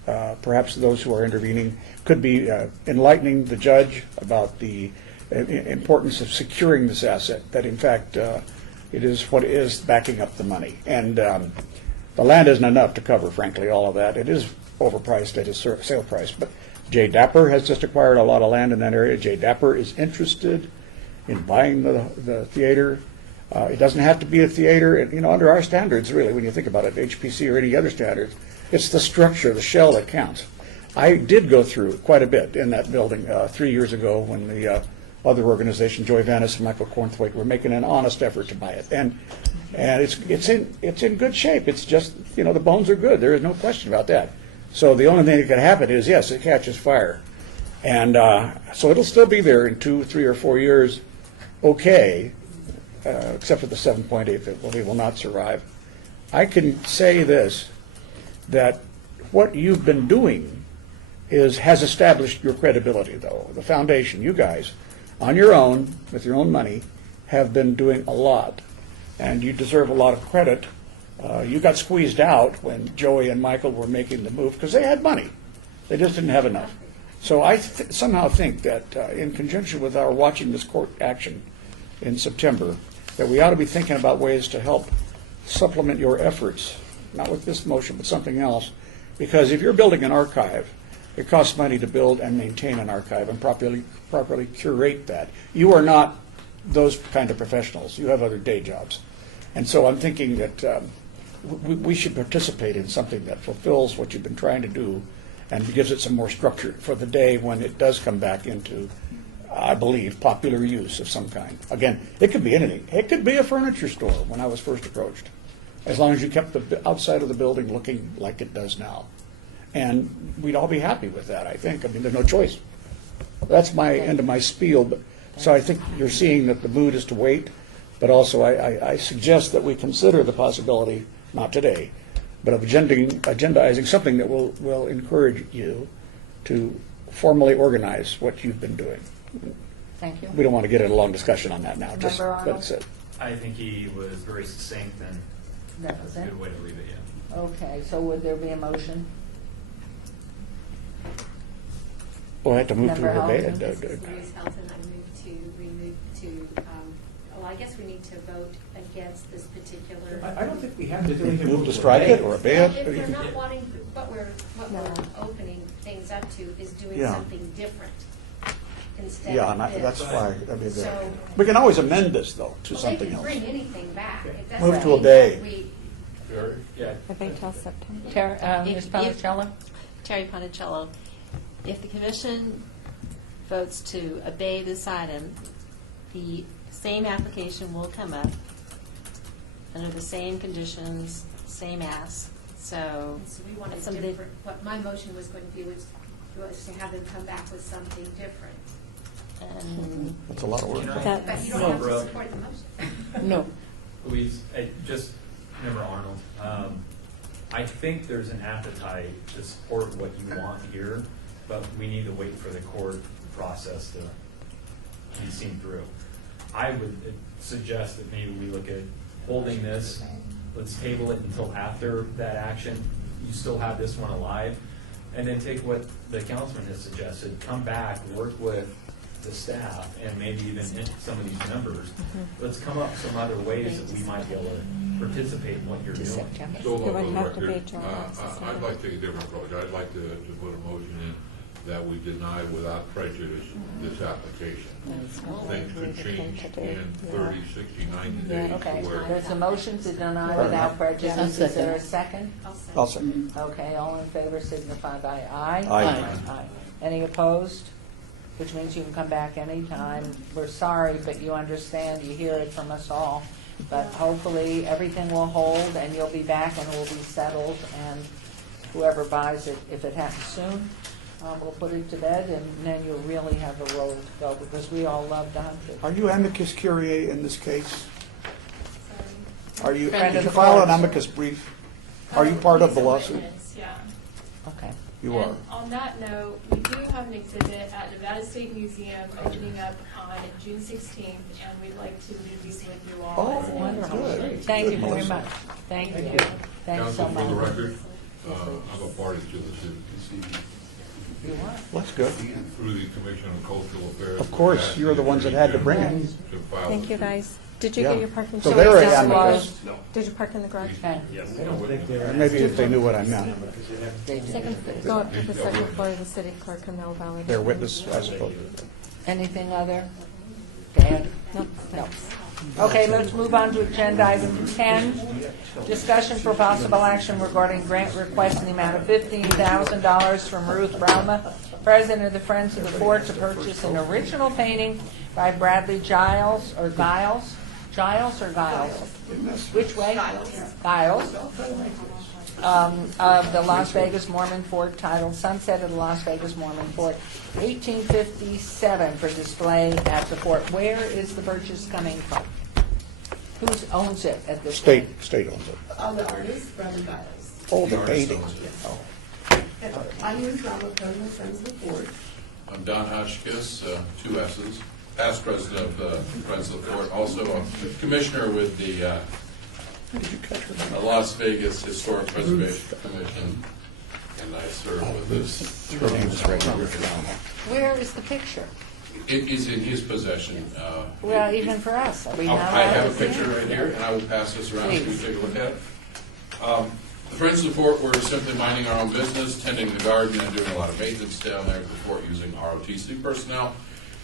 perhaps those who are intervening, could be enlightening the judge about the importance of securing this asset, that in fact it is what is backing up the money. And the land isn't enough to cover, frankly, all of that. It is overpriced at its sale price. But Jay Dapper has just acquired a lot of land in that area. Jay Dapper is interested in buying the theater. It doesn't have to be a theater, you know, under our standards, really, when you think about it, HPC or any other standards. It's the structure, the shell that counts. I did go through quite a bit in that building 3 years ago when the other organization, Joy Vanis and Michael Cornthwaite, were making an honest effort to buy it. And it's in good shape. It's just, you know, the bones are good. There is no question about that. So the only thing that could happen is, yes, it catches fire. And so it'll still be there in 2, 3, or 4 years, okay, except for the 7.8 that will not survive. I can say this, that what you've been doing has established your credibility, though. The foundation, you guys, on your own, with your own money, have been doing a lot. And you deserve a lot of credit. You got squeezed out when Joey and Michael were making the move because they had money. They just didn't have enough. So I somehow think that in conjunction with our watching this court action in September, that we ought to be thinking about ways to help supplement your efforts, not with this motion, but something else. Because if you're building an archive, it costs money to build and maintain an archive and properly curate that. You are not those kind of professionals. You have other day jobs. And so I'm thinking that we should participate in something that fulfills what you've been trying to do and gives it some more structure for the day when it does come back into, I believe, popular use of some kind. Again, it could be anything. It could be a furniture store when I was first approached, as long as you kept the outside of the building looking like it does now. And we'd all be happy with that, I think. I mean, there's no choice. That's my end of my spiel. But, so I think you're seeing that the mood is to wait, but also I suggest that we consider the possibility, not today, but of agendizing something that will encourage you to formally organize what you've been doing. Thank you. We don't want to get in a long discussion on that now. Just Member Arnold? that's it. I think he was very succinct, and That was that's a it? good way to leave it, yeah. Okay, so would there be a motion? We'll have to move to Member her Helton? bed. This is Louise Helton. I move to, well, I guess we need to vote against this particular. I don't think we have to do anything. Move to strike it or abate Well, it? if they're not wanting, what we're opening things up to is doing Yeah. something different instead Yeah, of and this. that's why, I mean, So- we can always amend this, though, to Well, something they can else. bring anything back. It doesn't Move to mean obey. that we- Terry? Yeah. Abate till September. Ms. Ponticello? Terry Ponticello, if the commission votes to obey this item, the same application will come up under the same conditions, same ask. So So we want it's a something- different, what my motion was going to be was to have them come back with something different. And That's a lot of work. You know, But you don't have to support the motion. No. Louise, just, Member Arnold, I think there's an appetite to support what you want here, but we need to wait for the court process to be seen through. I would suggest that maybe we look at holding this, let's table it until after that action. You still have this one alive, and then take what the councilman has suggested, come back, work with the staff, and maybe even hit some of these numbers. Let's come up with some other ways that we might be able to participate in what you're doing. So, It would on the have to be record, joint access. I'd like to take a different approach. I'd like to put a motion in that we deny without prejudice this application. Things could change in 30, 60, 90 days. Okay, to where there's a motion to deny without prejudice. Is there a second? I'll second. Okay, all in favor signify by aye. Aye. Any opposed? Which means you can come back anytime. We're sorry, but you understand, you hear it from us all. But hopefully, everything will hold, and you'll be back, and it will be settled, and whoever buys it, if it happens soon, we'll put it to bed, and then you'll really have a road to go, because we all love to hunt it. Are you amicus curiae in this case? Are you, Friend did of you the file an court. amicus brief? Are you part of the lawsuit? Yeah. Okay. You are. And on that note, we do have an exhibit at Nevada State Museum opening up on June 16th, and we'd like to do these with you all. Oh, Wonderful. good. Thank you Good, very Melissa. much. Thank you. Thanks so Council, for the much. record, I'm a party to the city. You are. That's good. Through the Commission on Cultural Affairs. Of course, you're the ones that had to bring it. To file Thank you, this. guys. Did you Yeah. get your parking? So Should they're we an just amicus. close? Did you park in the garage? Okay. Yes. Maybe if they knew what I meant. Second, go up to the second floor of the city clerk and they'll validate. Their witness, I suppose. Anything other? Dan? No. No. Okay, let's move on to agenda item 10. Discussion for possible action regarding grant request in the amount of $15,000 from Ruth Brauma, President of the Friends of the Fort, to purchase an original painting by Bradley Giles, or Giles? Giles or Giles? Which way? Giles. Of the Las Vegas Mormon Fort, titled Sunset of the Las Vegas Mormon Fort, 1857, for display at the fort. Where is the purchase coming from? Who owns it at this point? State owns it. The artist, Bradley Giles. Oh, the painting. Oh. I'm Ruth Rama, President of Friends of the Fort. I'm Don Hotchkiss, two S's, past president of the Friends of the Fort, also a commissioner with the Las Vegas Historic Preservation Commission, and I serve with this. Her name is right here. Where is the picture? It is in his possession. Well, even for us, are we not I allowed have to a see picture it? right here, and I will pass this around so you Please. can take a look at it. The Friends of the Fort were simply minding our own business, tending the garden and doing a lot of maintenance down there at the fort using ROTC personnel,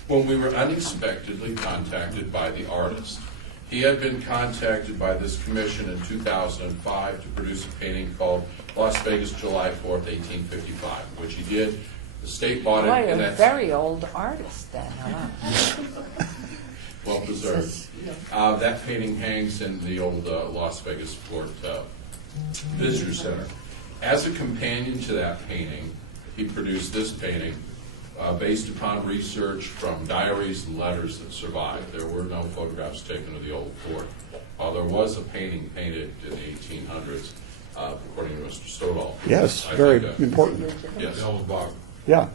when we were unexpectedly contacted by the artist. He had been contacted by this commission in 2005 to produce a painting called Las Vegas, July 4th, 1855, which he did. The state bought it, Boy, and a that's very old artist then, huh? well preserved. That painting hangs in the old Las Vegas Fort Visitor Center. As a companion to that painting, he produced this painting based upon research from diaries and letters that survived. There were no photographs taken of the old fort. There was a painting painted in the 1800s, according to Mr. Stodall. Yes, I very think, important. Yes. Yeah.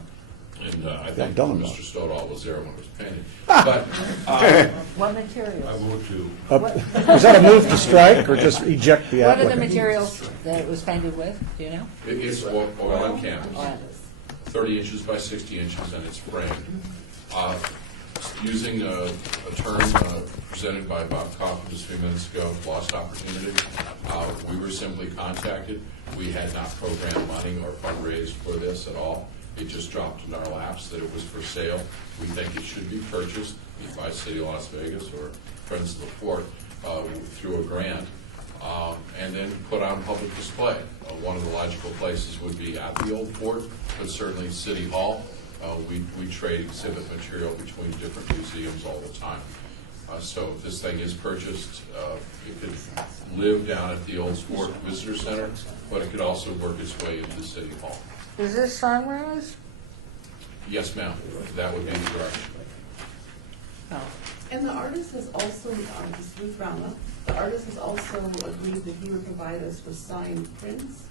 And I Yeah, think Dellenbach. Mr. Stodall was there when it was painted. But What materials? I vote to. Was that a move to strike or just eject the What are the applicant? materials that it was painted with, do you know? It's oil on canvas, Oil. 30 inches by 60 inches, and it's framed. Using a term presented by Bob Coffin just a few minutes ago, lost opportunity, we were simply contacted. We had not programmed money or fundraised for this at all. It just dropped in our laps that it was for sale. We think it should be purchased by City of Las Vegas or Friends of the Fort through a grant, and then put on public display. One of the logical places would be at the old fort, but certainly City Hall. We trade exhibit material between different museums all the time. So if this thing is purchased, it could live down at the old Fort Visitor Center, but it could also work its way into City Hall. Is this sunrise? Yes, ma'am. That would be the direction. Oh. And the artist has also, this is Ruth Rama, the artist has also agreed that he would provide us with signed prints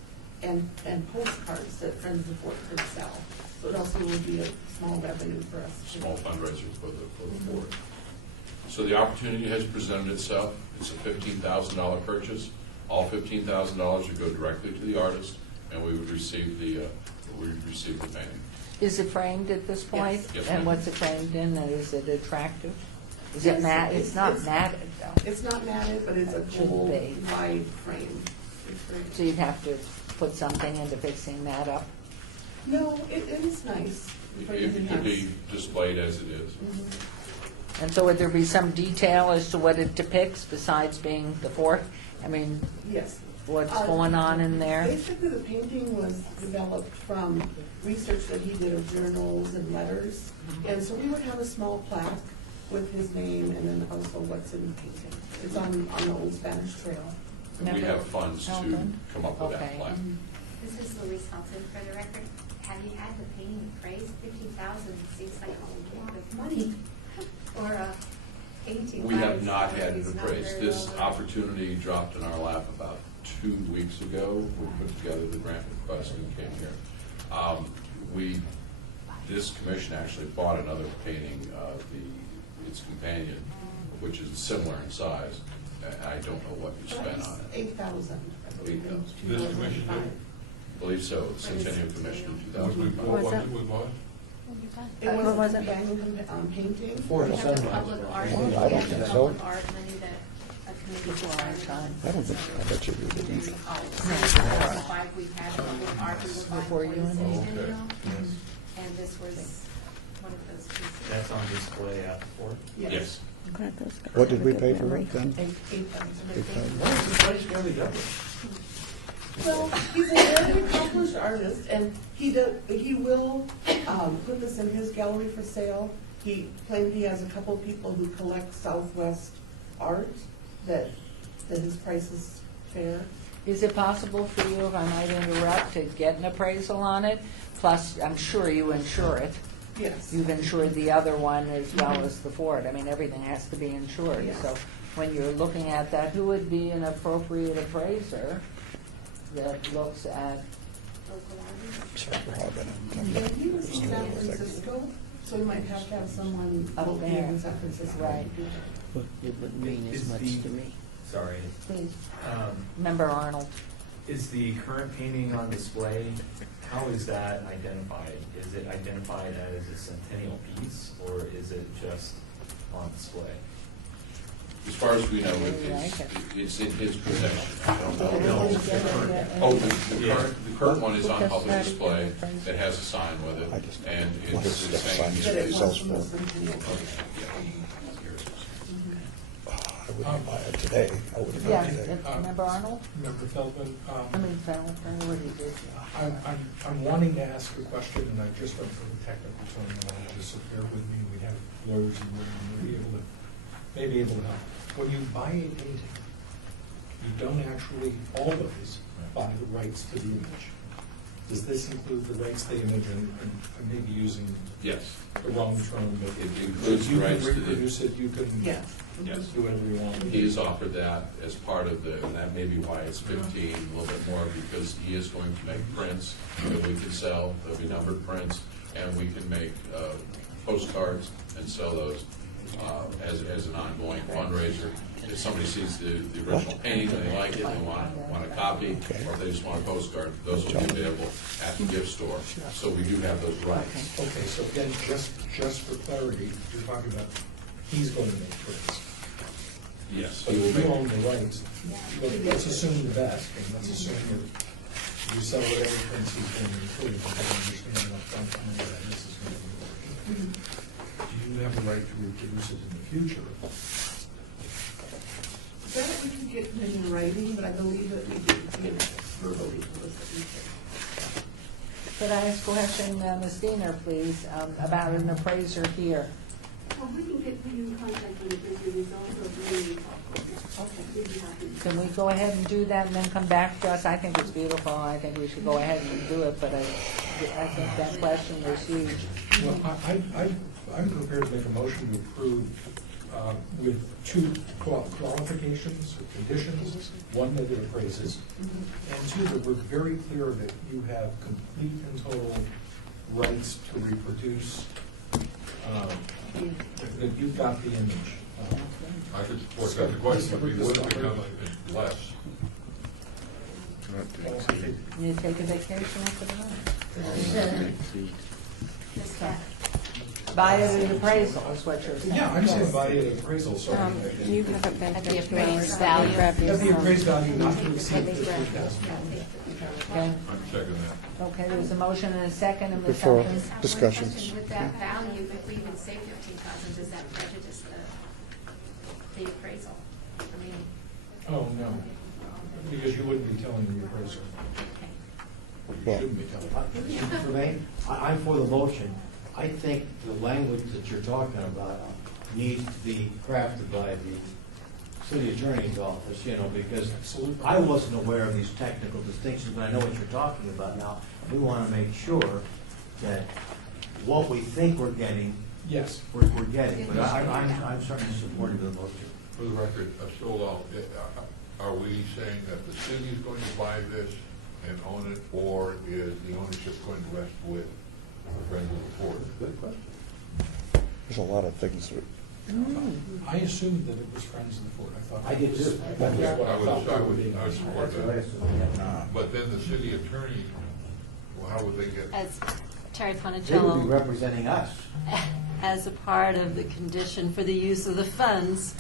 and postcards that Friends of the Fort could sell. So it also would be a small revenue for us. Small fundraiser for the fort. So the opportunity has presented itself. It's a $15,000 purchase. All $15,000 would go directly to the artist, and we would receive the painting. Is it framed at this point? Yes. Yes, And ma'am. what's it framed in, and is it attractive? Is Yes, it mat, it's not matted though. It's not matted, but it's a It shouldn't full be. wide frame. It's very- So you'd have to put something into fixing that up? No, it is nice. for It anything could else. be displayed as it is. Mhm. And so would there be some detail as to what it depicts besides being the fort? I mean, Yes. what's going on in there? Basically, the painting was developed from research that he did of journals and letters. And so we would have a small plaque with his name and then also what's in the painting. It's on the old Spanish Trail. We have funds to come up with that Okay. plan. This is Louise Felton for the record. Have you had the painting appraised? 50,000 seems like a lot of money for a painting. We by have not itself. had it It's not appraised. very This well- opportunity dropped in our lap about 2 weeks ago. We put together the grant request and came here. This commission actually bought another painting, its companion, which is similar in size. I don't know what you spent on it. 8,000. I believe, in This 2005. I believe so, the Centennial Commission in What did we 2005. bought? What did we buy? It was What was a it? companion painting. For We the have the sunrise. public art, I we don't have think the so. public art money that a committee Before our time. I don't think, I bet you we didn't. Since 2005, we've had public art, we were Before buying you for the and me. Centennial, and this was one of those pieces. That's on display at the fort? Yes. Glad those guys What have did a we good pay for memory. it then? 8,000. Why is the price nearly double? Well, he's a very accomplished artist, and he will put this in his gallery for sale. He claimed he has a couple people who collect Southwest art, that his price is fair. Is it possible for you, if I might interrupt, to get an appraisal on it? Plus, I'm sure you insure it. Yes. You've insured the other one as well as the Ford. I mean, everything has to be insured. Yes. So when you're looking at that, who would be an appropriate appraiser that looks at? And he was in San Francisco, so we might have to have someone Up located there. in San Francisco. Right. It wouldn't mean as Is much the- to me. Sorry. Please. Um, Member Arnold. Is the current painting on display, how is that identified? Is it identified as a Centennial piece, or is it just on display? As far as we know, it's in his possession. I don't know. Oh, the current one is on public display. It has a sign with it, and it's saying. I wouldn't buy it today. I wouldn't buy Yes, it today. remember Arnold? Member Feldman, Feldman, what he did. I'm wanting to ask a question, and I just went for the technical terminology, so bear with me. We have lawyers in the room, may be able to help. When you buy a painting, you don't actually always buy the rights to the image. Does this include the rights to the image? And I may be using Yes. the wrong term, but It includes you rights to can the. reproduce it, you can Yes. do whatever you want. He has offered that as part of the, and that may be why it's 15, a little bit more, because he is going to make prints that we can sell. There'll be numbered prints, and we can make postcards and sell those as an ongoing fundraiser. If somebody sees the original painting and they like it, and they want a copy, or if they just want a postcard, those will be available at the gift store. So we do have those rights. Okay, so again, just for clarity, you're talking about, he's going to make prints. Yes. So he will you make- own the rights. Let's assume the best, and let's assume that you sell whatever prints he's going to include, but I understand up front that this is going to be working. Do you have the right to reproduce it in the future? That we could get in writing, but I believe that we could get verbally for the signature. Could I ask a question, Ms. Diener, please, about an appraiser here? Well, we can get you in contact with the appraiser, he's also really helpful. Okay. We'd be happy to. Can we go ahead and do that and then come back to us? I think it's beautiful. I think we should go ahead and do it, but I think that question was huge. Well, I'm prepared to make a motion to approve with two qualifications or conditions. One, that it appraises, and two, that we're very clear that you have complete and total rights to reproduce, that you've got the image. I could support that. The question would be, what if it becomes less? You take a vacation after that? Buy it at appraisal is what you're saying. Yeah, I'm saying buy it at appraisal, so. You haven't been At for the 2 appraised hours. value. At the appraised value not to exceed $15,000. Okay. I'm checking that. Okay, there's a motion and a second, and Ms. Before Hopkins. discussions. With that value, if we even say 15,000, does that prejudice the appraisal? I mean, Oh, no, because you wouldn't be telling the appraiser. You shouldn't be telling. Mr. Tremaine, I'm for the motion. I think the language that you're talking about needs to be crafted by the city attorney's office, because I wasn't aware of these technical distinctions, but I know what you're talking about now. We want to make sure that what we think we're getting, Yes. we're getting. But I'm certainly supportive of the motion. For the record, are we saying that the city is going to buy this and own it, or is the ownership going to rest with the Friends of the Fort? Good question. There's a lot of things. I assumed that it was Friends of the Fort. I thought. I did too. That was what I thought. I would support that. But then the city attorney, well, how would they get? As Terry They would be Ponicello, representing us. as a part of the condition for the use of the funds,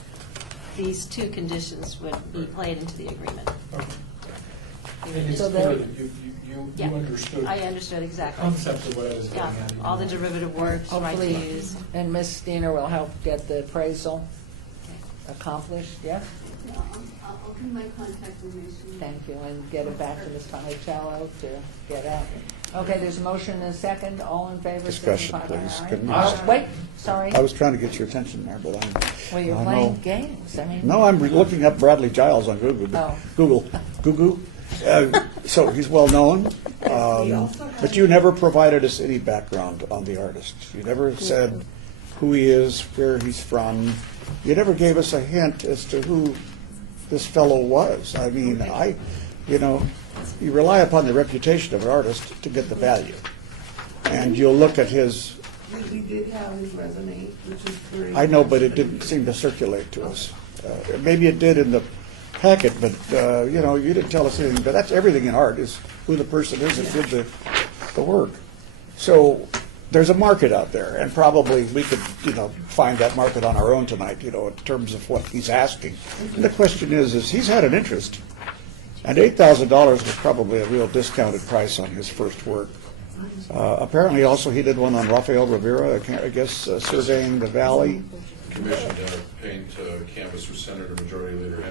these two conditions would be played into the agreement. And it's So clear that- that you Yeah, understood. I understood The exactly. concept of what I was Yeah, getting at. all the derivative works, right to Hopefully, use. and Ms. Diener will help get the appraisal accomplished, yes? I'll give my contact information. Thank you, and get it back to Ms. Ponicello to get out. Okay, there's a motion and a second, all in favor, Discussion, signify by please. aye. Couldn't you- Wait, sorry. I was trying to get your attention there, but Well, you're I playing know. games, I mean. No, I'm looking up Bradley Giles on Google. Oh. Google. So he's well-known, but you never provided us any background on the artist. You never said who he is, where he's from. You never gave us a hint as to who this fellow was. I mean, you rely upon the reputation of an artist to get the value. And you'll look at his, We did have his resume, which is very. I know, but it didn't seem to circulate to us. Maybe it did in the packet, but, you didn't tell us anything, but that's everything in art, is who the person is that did the work. So there's a market out there, and probably we could, find that market on our own tonight, in terms of what he's asking. And the question is he's had an interest, and $8,000 was probably a real discounted price on his first work. Apparently also he did one on Rafael Rivera, I guess, surveying the valley. Commissioned paint canvas for Senator Majority Leader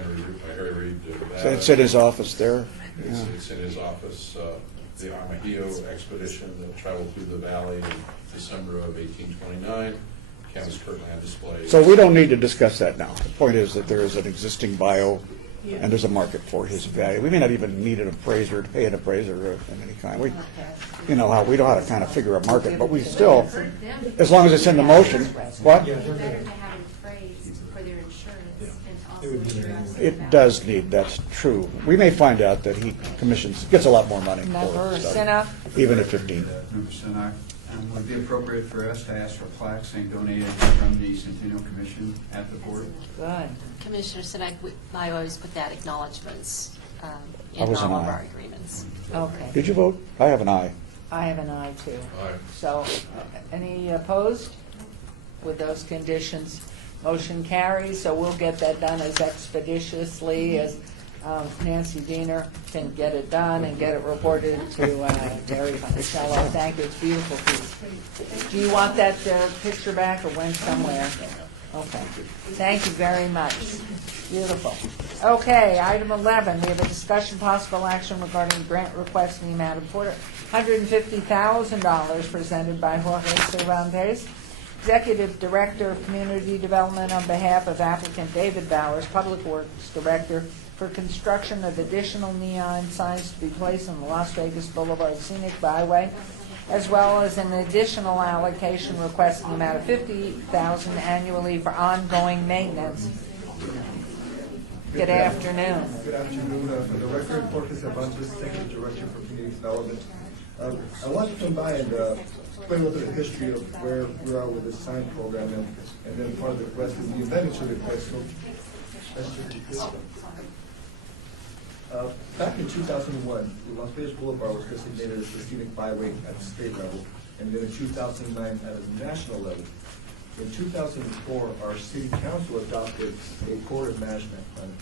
Harry Reid. So it's in his office there. It's in his office. The Armajillo expedition that traveled through the valley in December of 1829. Canvas currently on display. So we don't need to discuss that now. The point is that there is an existing bio, and there's a market for his value. We may not even need an appraiser to pay an appraiser of any kind. We know how to kind of figure a market, but we still, as long as it's in the motion, what? Better to have it appraised for their insurance and to also address. It does need, that's true. We may find out that he gets a lot more money Member for Sinha? stuff, even at 15. Member Sinha, would it be appropriate for us to ask for plaques saying donated from the Centennial Commission at the board? Good. Commissioner Sinek, I always put that acknowledgements I in was an all of aye. our agreements. Okay. Did you vote? I have an aye. I have an aye too. Aye. So, any opposed? With those conditions, motion carries, so we'll get that done as expeditiously as Nancy Diener can get it done and get it reported to Terry Monticello. Thank you, it's a beautiful piece. Do you want that picture back or went somewhere? Okay, thank you very much. Beautiful. Okay, item 11, we have a discussion possible action regarding grant request in the amount of $150,000 presented by Jorge Cervantes, Executive Director of Community Development, on behalf of applicant David Bowers, Public Works Director, for construction of additional neon signs to be placed on the Las Vegas Boulevard Scenic Byway, as well as an additional allocation request in the amount of $50,000 annually for ongoing maintenance. Good afternoon. Good afternoon. For the record, Jorge Cervantes, Executive Director for Community Development. I want to come by and explain a little bit of the history of where we are with this sign program, and then part of the request is the amendment to the request. So, back in 2001, the Las Vegas Boulevard was designated as a scenic byway at the state level, and then in 2009 at a national level. In 2004, our city council adopted a corridor management plan,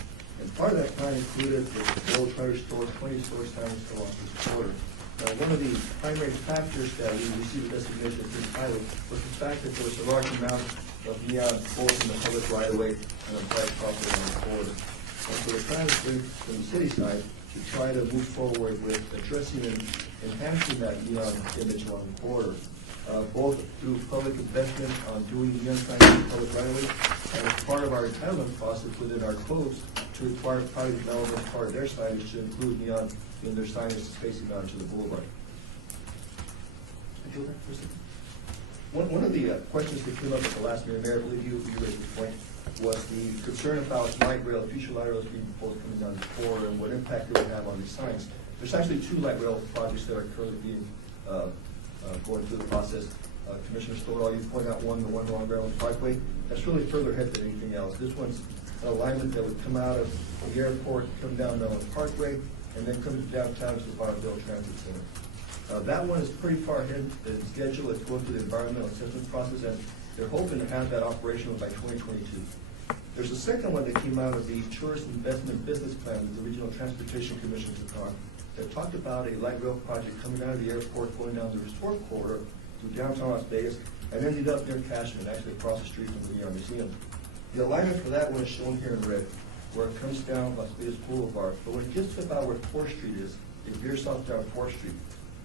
and part of that plan included the goal to try to restore 20 store signs along this corridor. Now, one of the primary factors that we received designation as scenic highway was the fact that there was a large amount of neon both in the public right of way and on private property on the corridor. And so the plan is from the city side to try to move forward with addressing and enhancing that neon image along the corridor, both through public investment on doing neon signs in the public right of way, and as part of our entitlement process within our codes to require private development part of their signage to include neon in their signage facing onto the boulevard. One of the questions that came up at the last meeting, Mayor, I believe you raised this point, was the concern about light rail, future light rails being proposed coming down the corridor and what impact it would have on these signs. There's actually 2 light rail projects that are currently being going through the process. Commissioner Stoddard, you point out the one along Maryland Parkway. That's really further ahead than anything else. This one's an alignment that would come out of the airport, come down Maryland Parkway, and then come downtown to the Bonneville Transit Center. That one is pretty far ahead in schedule. It's going through the environmental assessment process, and they're hoping to have that operational by 2022. There's a second one that came out of the Tourist Investment Business Plan that the Regional Transportation Commission took on that talked about a light rail project coming out of the airport, going down the Restore Corridor through downtown Las Vegas, and ended up near Cashman, actually across the street from the Neon Museum. The alignment for that one is shown here in red, where it comes down Las Vegas Boulevard. But when it gets to about where 4th Street is, it veers south down 4th Street.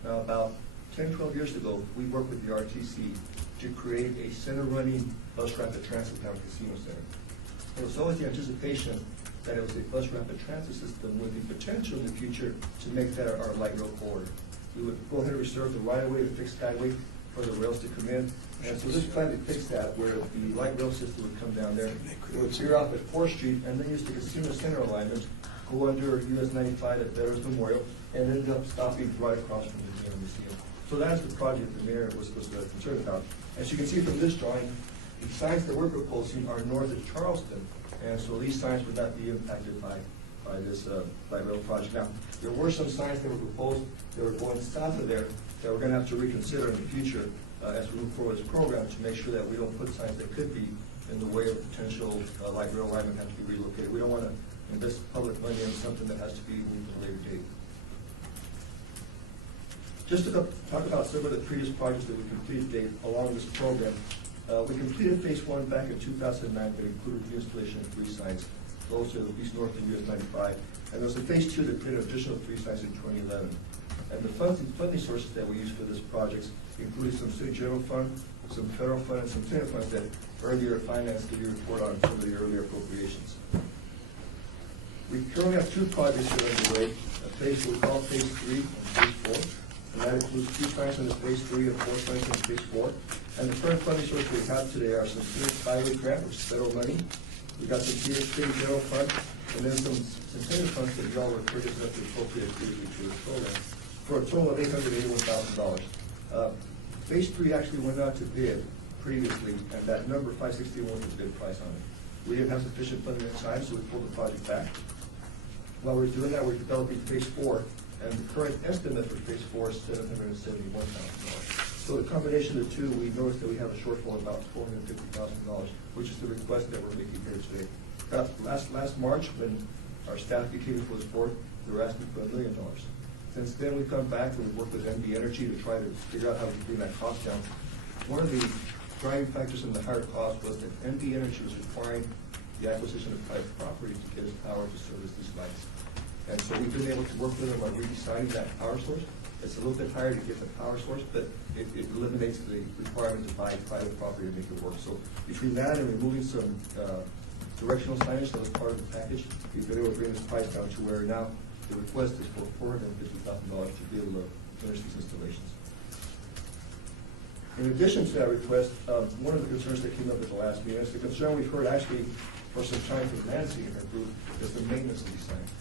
Now, about 10, 12 years ago, we worked with the RTC to create a center-running bus rapid transit down Casino Center. It was always the anticipation that it was a bus rapid transit system with the potential in the future to make that our light rail corridor. We would go ahead and reserve the right-of-way, the fixed skyway for the rails to come in. And so this plan depicts that, where the light rail system would come down there. It would veer off at 4th Street and then use the Casino Center alignment, go under US 95 at Veterans Memorial, and end up stopping right across from the Neon Museum. So that's the project the mayor was concerned about. As you can see from this drawing, the signs that we're proposing are north of Charleston, and so these signs would not be impacted by by this light rail project. Now, there were some signs that were proposed that were going south of there that we're going to have to reconsider in the future as we move forward with this program to make sure that we don't put signs that could be in the way of potential light rail line and have to be relocated. We don't want to invest public money in something that has to be moved at a later date. Just to talk about some of the previous projects that we completed today along this program. We completed phase 1 back in 2009 that included the installation of 3 signs, those are east north of US 95. And there was a phase 2 that created additional 3 signs in 2011. And the funding sources that we used for this project included some city general fund, some federal fund, and some Centennial funds that earlier financed the report on some of the earlier appropriations. We currently have 2 projects that are underway, what we call phase 3 and phase 4. And that includes 2 signs in the phase 3 and 4 signs in phase 4. And the current funding sources we have today are some Phoenix Highway grant, which is federal money. We've got some Phoenix City General Fund, and then some Centennial funds that y'all were purchasing up to appropriate previously to this program, for a total of $881,000. Phase 3 actually went out to bid previously, and that number 561 was the bid price on it. We didn't have sufficient funding at the time, so we pulled the project back. While we're doing that, we're developing phase 4, and the current estimate for phase 4 is $771,000. So the combination of the 2, we noticed that we have a shortfall of about $450,000, which is the request that we're making here today. Last March, when our staff became before this board, they were asking for $1 million. Since then, we've come back and we've worked with NB Energy to try to figure out how we can bring that cost down. One of the driving factors in the higher cost was that NB Energy was requiring the acquisition of private property to get us power to service these lights. And so we've been able to work with them on redesigning that power source. It's a little bit higher to get the power source, but it eliminates the requirement to buy private property to make it work. So between that and removing some directional signage that was part of the package, we've been able to bring this price down to where now the request is for $450,000 to be able to finish these installations. In addition to that request, one of the concerns that came up at the last meeting is the concern we've heard actually for some time from Nancy and her group is the maintenance of these signs.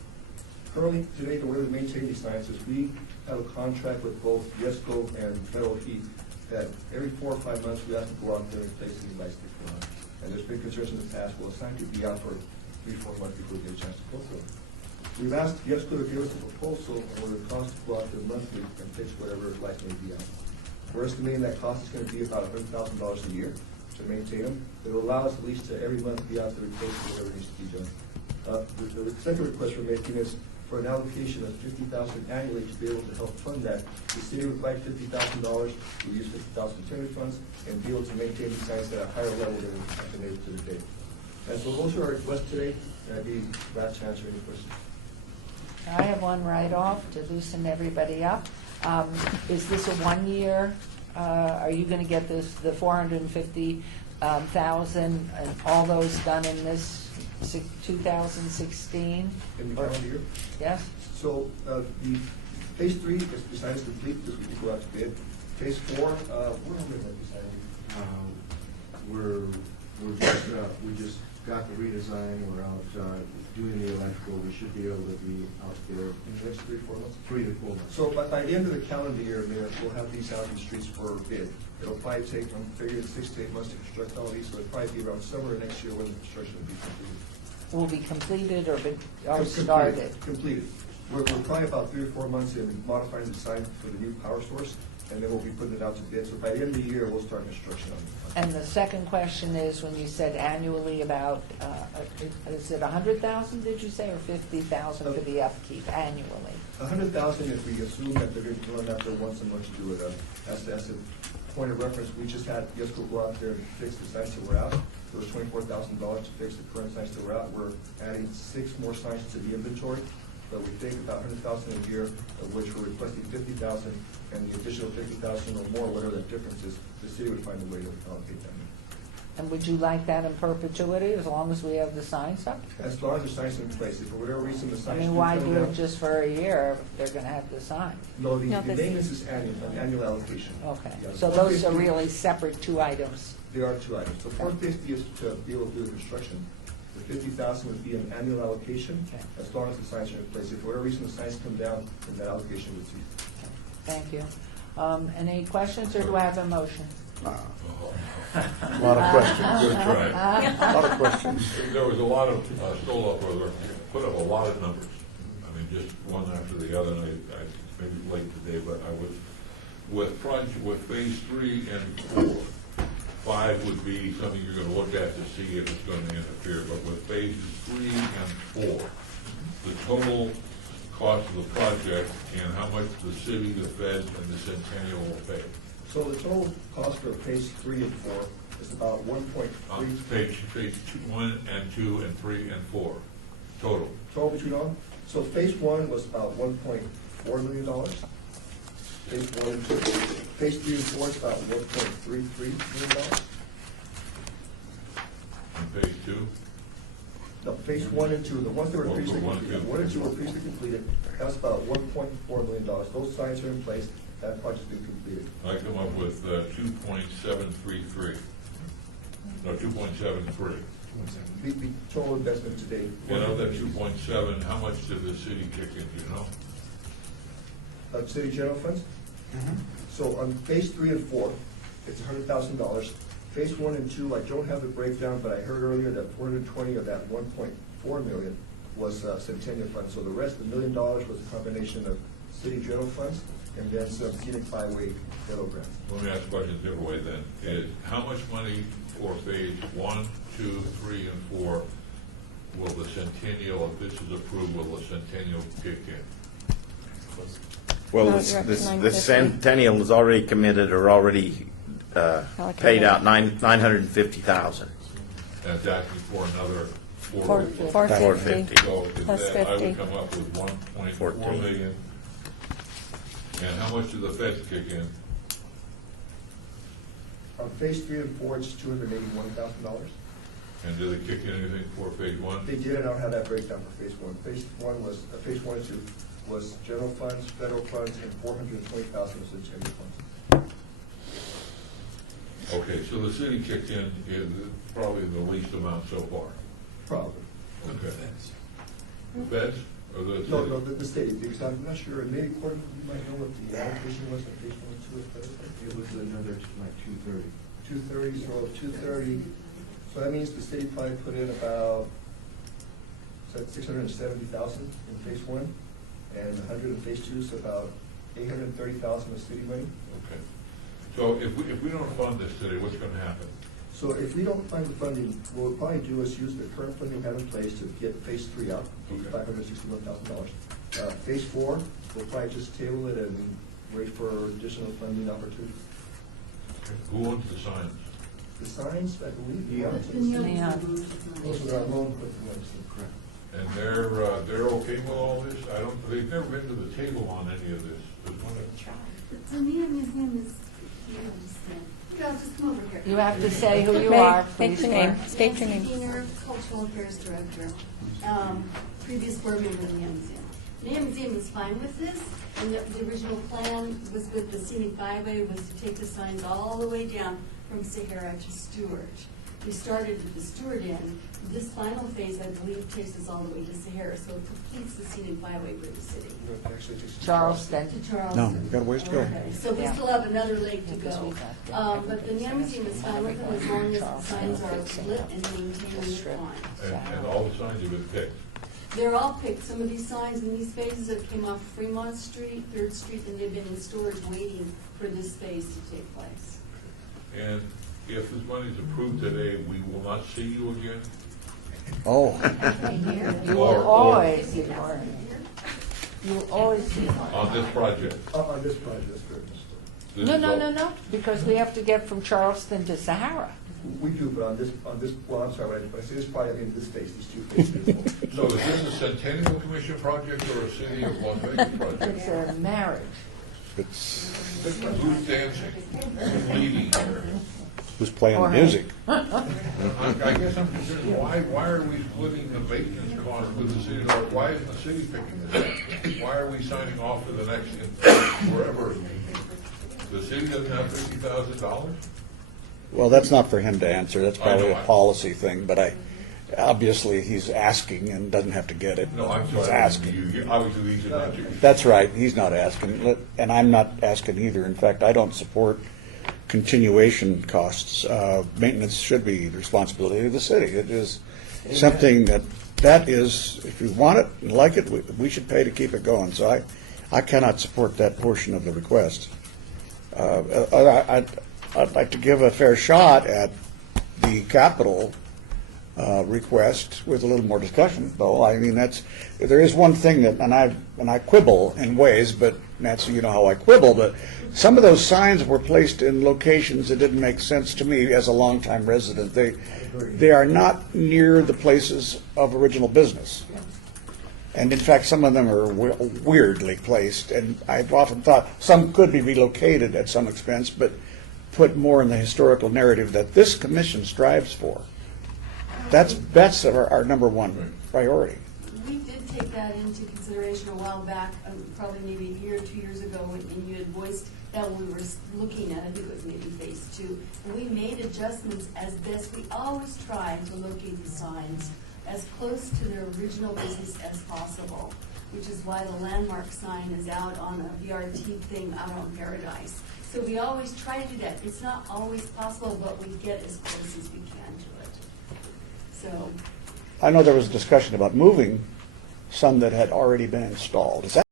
Currently, today, the way we maintain these signs is we have a contract with both YESCO and Federal Heat that every 4 or 5 months we have to go out there and replace these lights that go on. And there's been concerns in the past, well, a sign could be out for 3 or 4 months before we get a chance to go through it. We've asked YESCO to give us a proposal on what it costs to go out there monthly and fix whatever lights may be out. We're estimating that cost is going to be about $100,000 a year to maintain them. It will allow us at least to every month be out there replacing whatever needs to be done. The second request we're making is for an allocation of $50,000 annually to be able to help fund that. The city would provide $50,000, we use $50,000 Centennial funds, and be able to maintain these sites at a higher level than we have been able to today. And so those are our requests today, and I'd be glad to answer any questions. I have one right off to loosen everybody up. Is this a 1 year? Are you going to get the 450,000 and all those done in this 2016? In the calendar year? Yes. So the phase 3 is decided complete because we can go out to bid. Phase 4, what are we deciding? We just got the redesign. We're out doing the electrical. We should be able to be out there in the next 3 to 4 months. 3 to 4 months. So by the end of the calendar year, Mayor, we'll have these out in the streets for bid. It'll probably take, I'm figuring, 6 to 8 months to construct all these, so it'll probably be around summer next year when the construction will be completed. Will be completed or started? Completed. We're probably about 3 or 4 months in modifying the design for the new power source, and then we'll be putting it out to bid. So by the end of the year, we'll start construction on it. And the second question is, when you said annually about, is it 100,000, did you say, or 50,000 for the upkeep annually? 100,000 if we assume that they're going to run out there once a month to do it. As a point of reference, we just had YESCO go out there and fix the signs that were out. It was $24,000 to fix the current signs that were out. We're adding 6 more signs to the inventory, but we think about 100,000 a year, of which we're requesting 50,000, and the additional 50,000 or more, whatever that difference is, the city would find a way to allocate that. And would you like that in perpetuity, as long as we have the signs up? As long as the signs are in place. If for whatever reason the signs I mean, why do it just for a year if they're going to have the sign? No, the maintenance is annual, an annual allocation. Okay, Yeah, so those are really separate 2 items. There are 2 items. So 450 is to be able to do the construction. The 50,000 would be an annual allocation, as long as the signs are in place. If for whatever reason the signs come down, then that allocation would cease. Thank you. Any questions, or do I have a motion? A lot of questions. Good try. A lot of questions. There was a lot of, stole up, or put up a lot of numbers. I mean, just one after the other, and I maybe late today, but I was, with phase 3 and 4, 5 would be something you're gonna look at to see if it's gonna interfere, but with phases 3 and 4, the total cost of the project and how much the city, the feds, and the Centennial will pay. So the total cost for phase 3 and 4 is about 1.3. Phase 1 and 2 and 3 and 4, total. Total between all? So phase 1 was about $1.4 million. Phase 1 and 2. Phase 3 and 4 is about $1.33 million. And phase 2? No, phase 1 and 2, the ones that were Oh, previously one, completed, yeah. 1 and 2 were previously completed, that was about $1.4 million. Those signs are in place, that project's been completed. I come up with 2.733. No, 2.73. The total investment today. And of that 2.7, how much did the city kick in, do you know? Of city general funds? So on phase 3 and 4, it's $100,000. Phase 1 and 2, I don't have the breakdown, but I heard earlier that 420 of that 1.4 million was Centennial funds. So the rest, $1 million, was a combination of city general funds and then some scenic byway federal grants. Let me ask a question a different way then. Is how much money for phase 1, 2, 3, and 4 will the Centennial, if this is approved, will the Centennial kick in? Well, No, you're up to the 950. Centennial is already committed or already paid out $950,000. That's asking for another 450. So is Plus that, I 50. would come up with 1.4 14. million. And how much do the feds kick in? On phase 3 and 4, it's $281,000. And do they kick in anything for phase 1? They did, I don't have that breakdown for phase 1. Phase 1 was, phase 1 and 2 was general funds, federal funds, and $420,000 was Centennial funds. Okay, so the city kicked in is probably the least amount so far. Probably. Okay. The feds or the city? No, the state, because I'm not sure, maybe Courtney, you might know what the allocation was on phase 1 and 2 of federal funds? It was another, like, 230. 230, so 230, so that means the city probably put in about, so that's 670,000 in phase 1, and 100 in phase 2, so about 830,000 of city money. Okay. So if we don't fund this today, what's going to happen? So if we don't find the funding, what we'll probably do is use the current funding we have in place to get phase 3 out, Okay. $561,000. Phase 4, we'll probably just table it and wait for additional funding opportunities. Who owns the signs? The signs, I believe, Neon. those are our loan equipment. Correct. And they're okay with all this? They've never been to the table on any of this. There's one that- The Neon Museum is, I'll just come over here. You have to say who you May- are, State please. your name. State your name. Nancy Diener, Cultural Affairs Director, previous board member of the Neon Museum. The Neon Museum is fine with this, and the original plan was with the scenic byway was to take the signs all the way down from Sahara to Stewart. We started with the Stewart end. This final phase, I believe, takes us all the way to Sahara, so it completes the scenic byway for the city. Actually, it takes us to Charleston. To Charleston. No, we've got a ways to go. Okay, so we Yeah. still have another leg to Because we go. got But the Neon Museum is fine with them as long as the signs are lit and maintained in the line. And all the signs have been picked. They're all picked. Some of these signs in these phases that came off Fremont Street, 3rd Street, and they've been in storage waiting for this phase to take place. And if this money is approved today, we will not see you again? Oh. You will always see Mark. You will always see Mark. On this project? On this project, that's correct. This No, is no, all- no, no, because we have to get from Charleston to Sahara. We do, but on this, well, I'm sorry, when I say this project, I mean this phase, these two phases. So is this a Centennial Commission project or a City of Las Vegas project? It's a marriage. Who's dancing? Who's leading here? Who's playing Or- music? I guess I'm concerned, why are we splitting the maintenance cost with the city? Or why isn't the city picking this up? Why are we signing off for the next, wherever? The city doesn't have $50,000? Well, that's not for him to answer. That's probably I a know. policy thing, but obviously, he's asking and doesn't have to get it. No, I'm He's sorry. asking. Obviously, these are not your. That's right. He's not asking, and I'm not asking either. In fact, I don't support continuation costs. Maintenance should be the responsibility of the city. It is something that is, if you want it and like it, we should pay to keep it going. So I cannot support that portion of the request. I'd like to give a fair shot at the capital request with a little more discussion, though. I mean, there is one thing that, and I quibble in ways, but Nancy, you know how I quibble, but some of those signs were placed in locations that didn't make sense to me as a longtime resident. They are not near the places of original business. And in fact, some of them are weirdly placed, and I've often thought some could be relocated at some expense, but put more in the historical narrative that this commission strives for. That's our number one priority. We did take that into consideration a while back, probably maybe a year or 2 years ago, when you had voiced that when we were looking at, I think it was maybe phase 2, and we made adjustments as best. We always try to locate the signs as close to their original business as possible, which is why the landmark sign is out on a VRT thing out on Paradise. So we always try to do that. It's not always possible, but we get as close as we can to it. So I know there was a discussion about moving some that had already been installed. Is that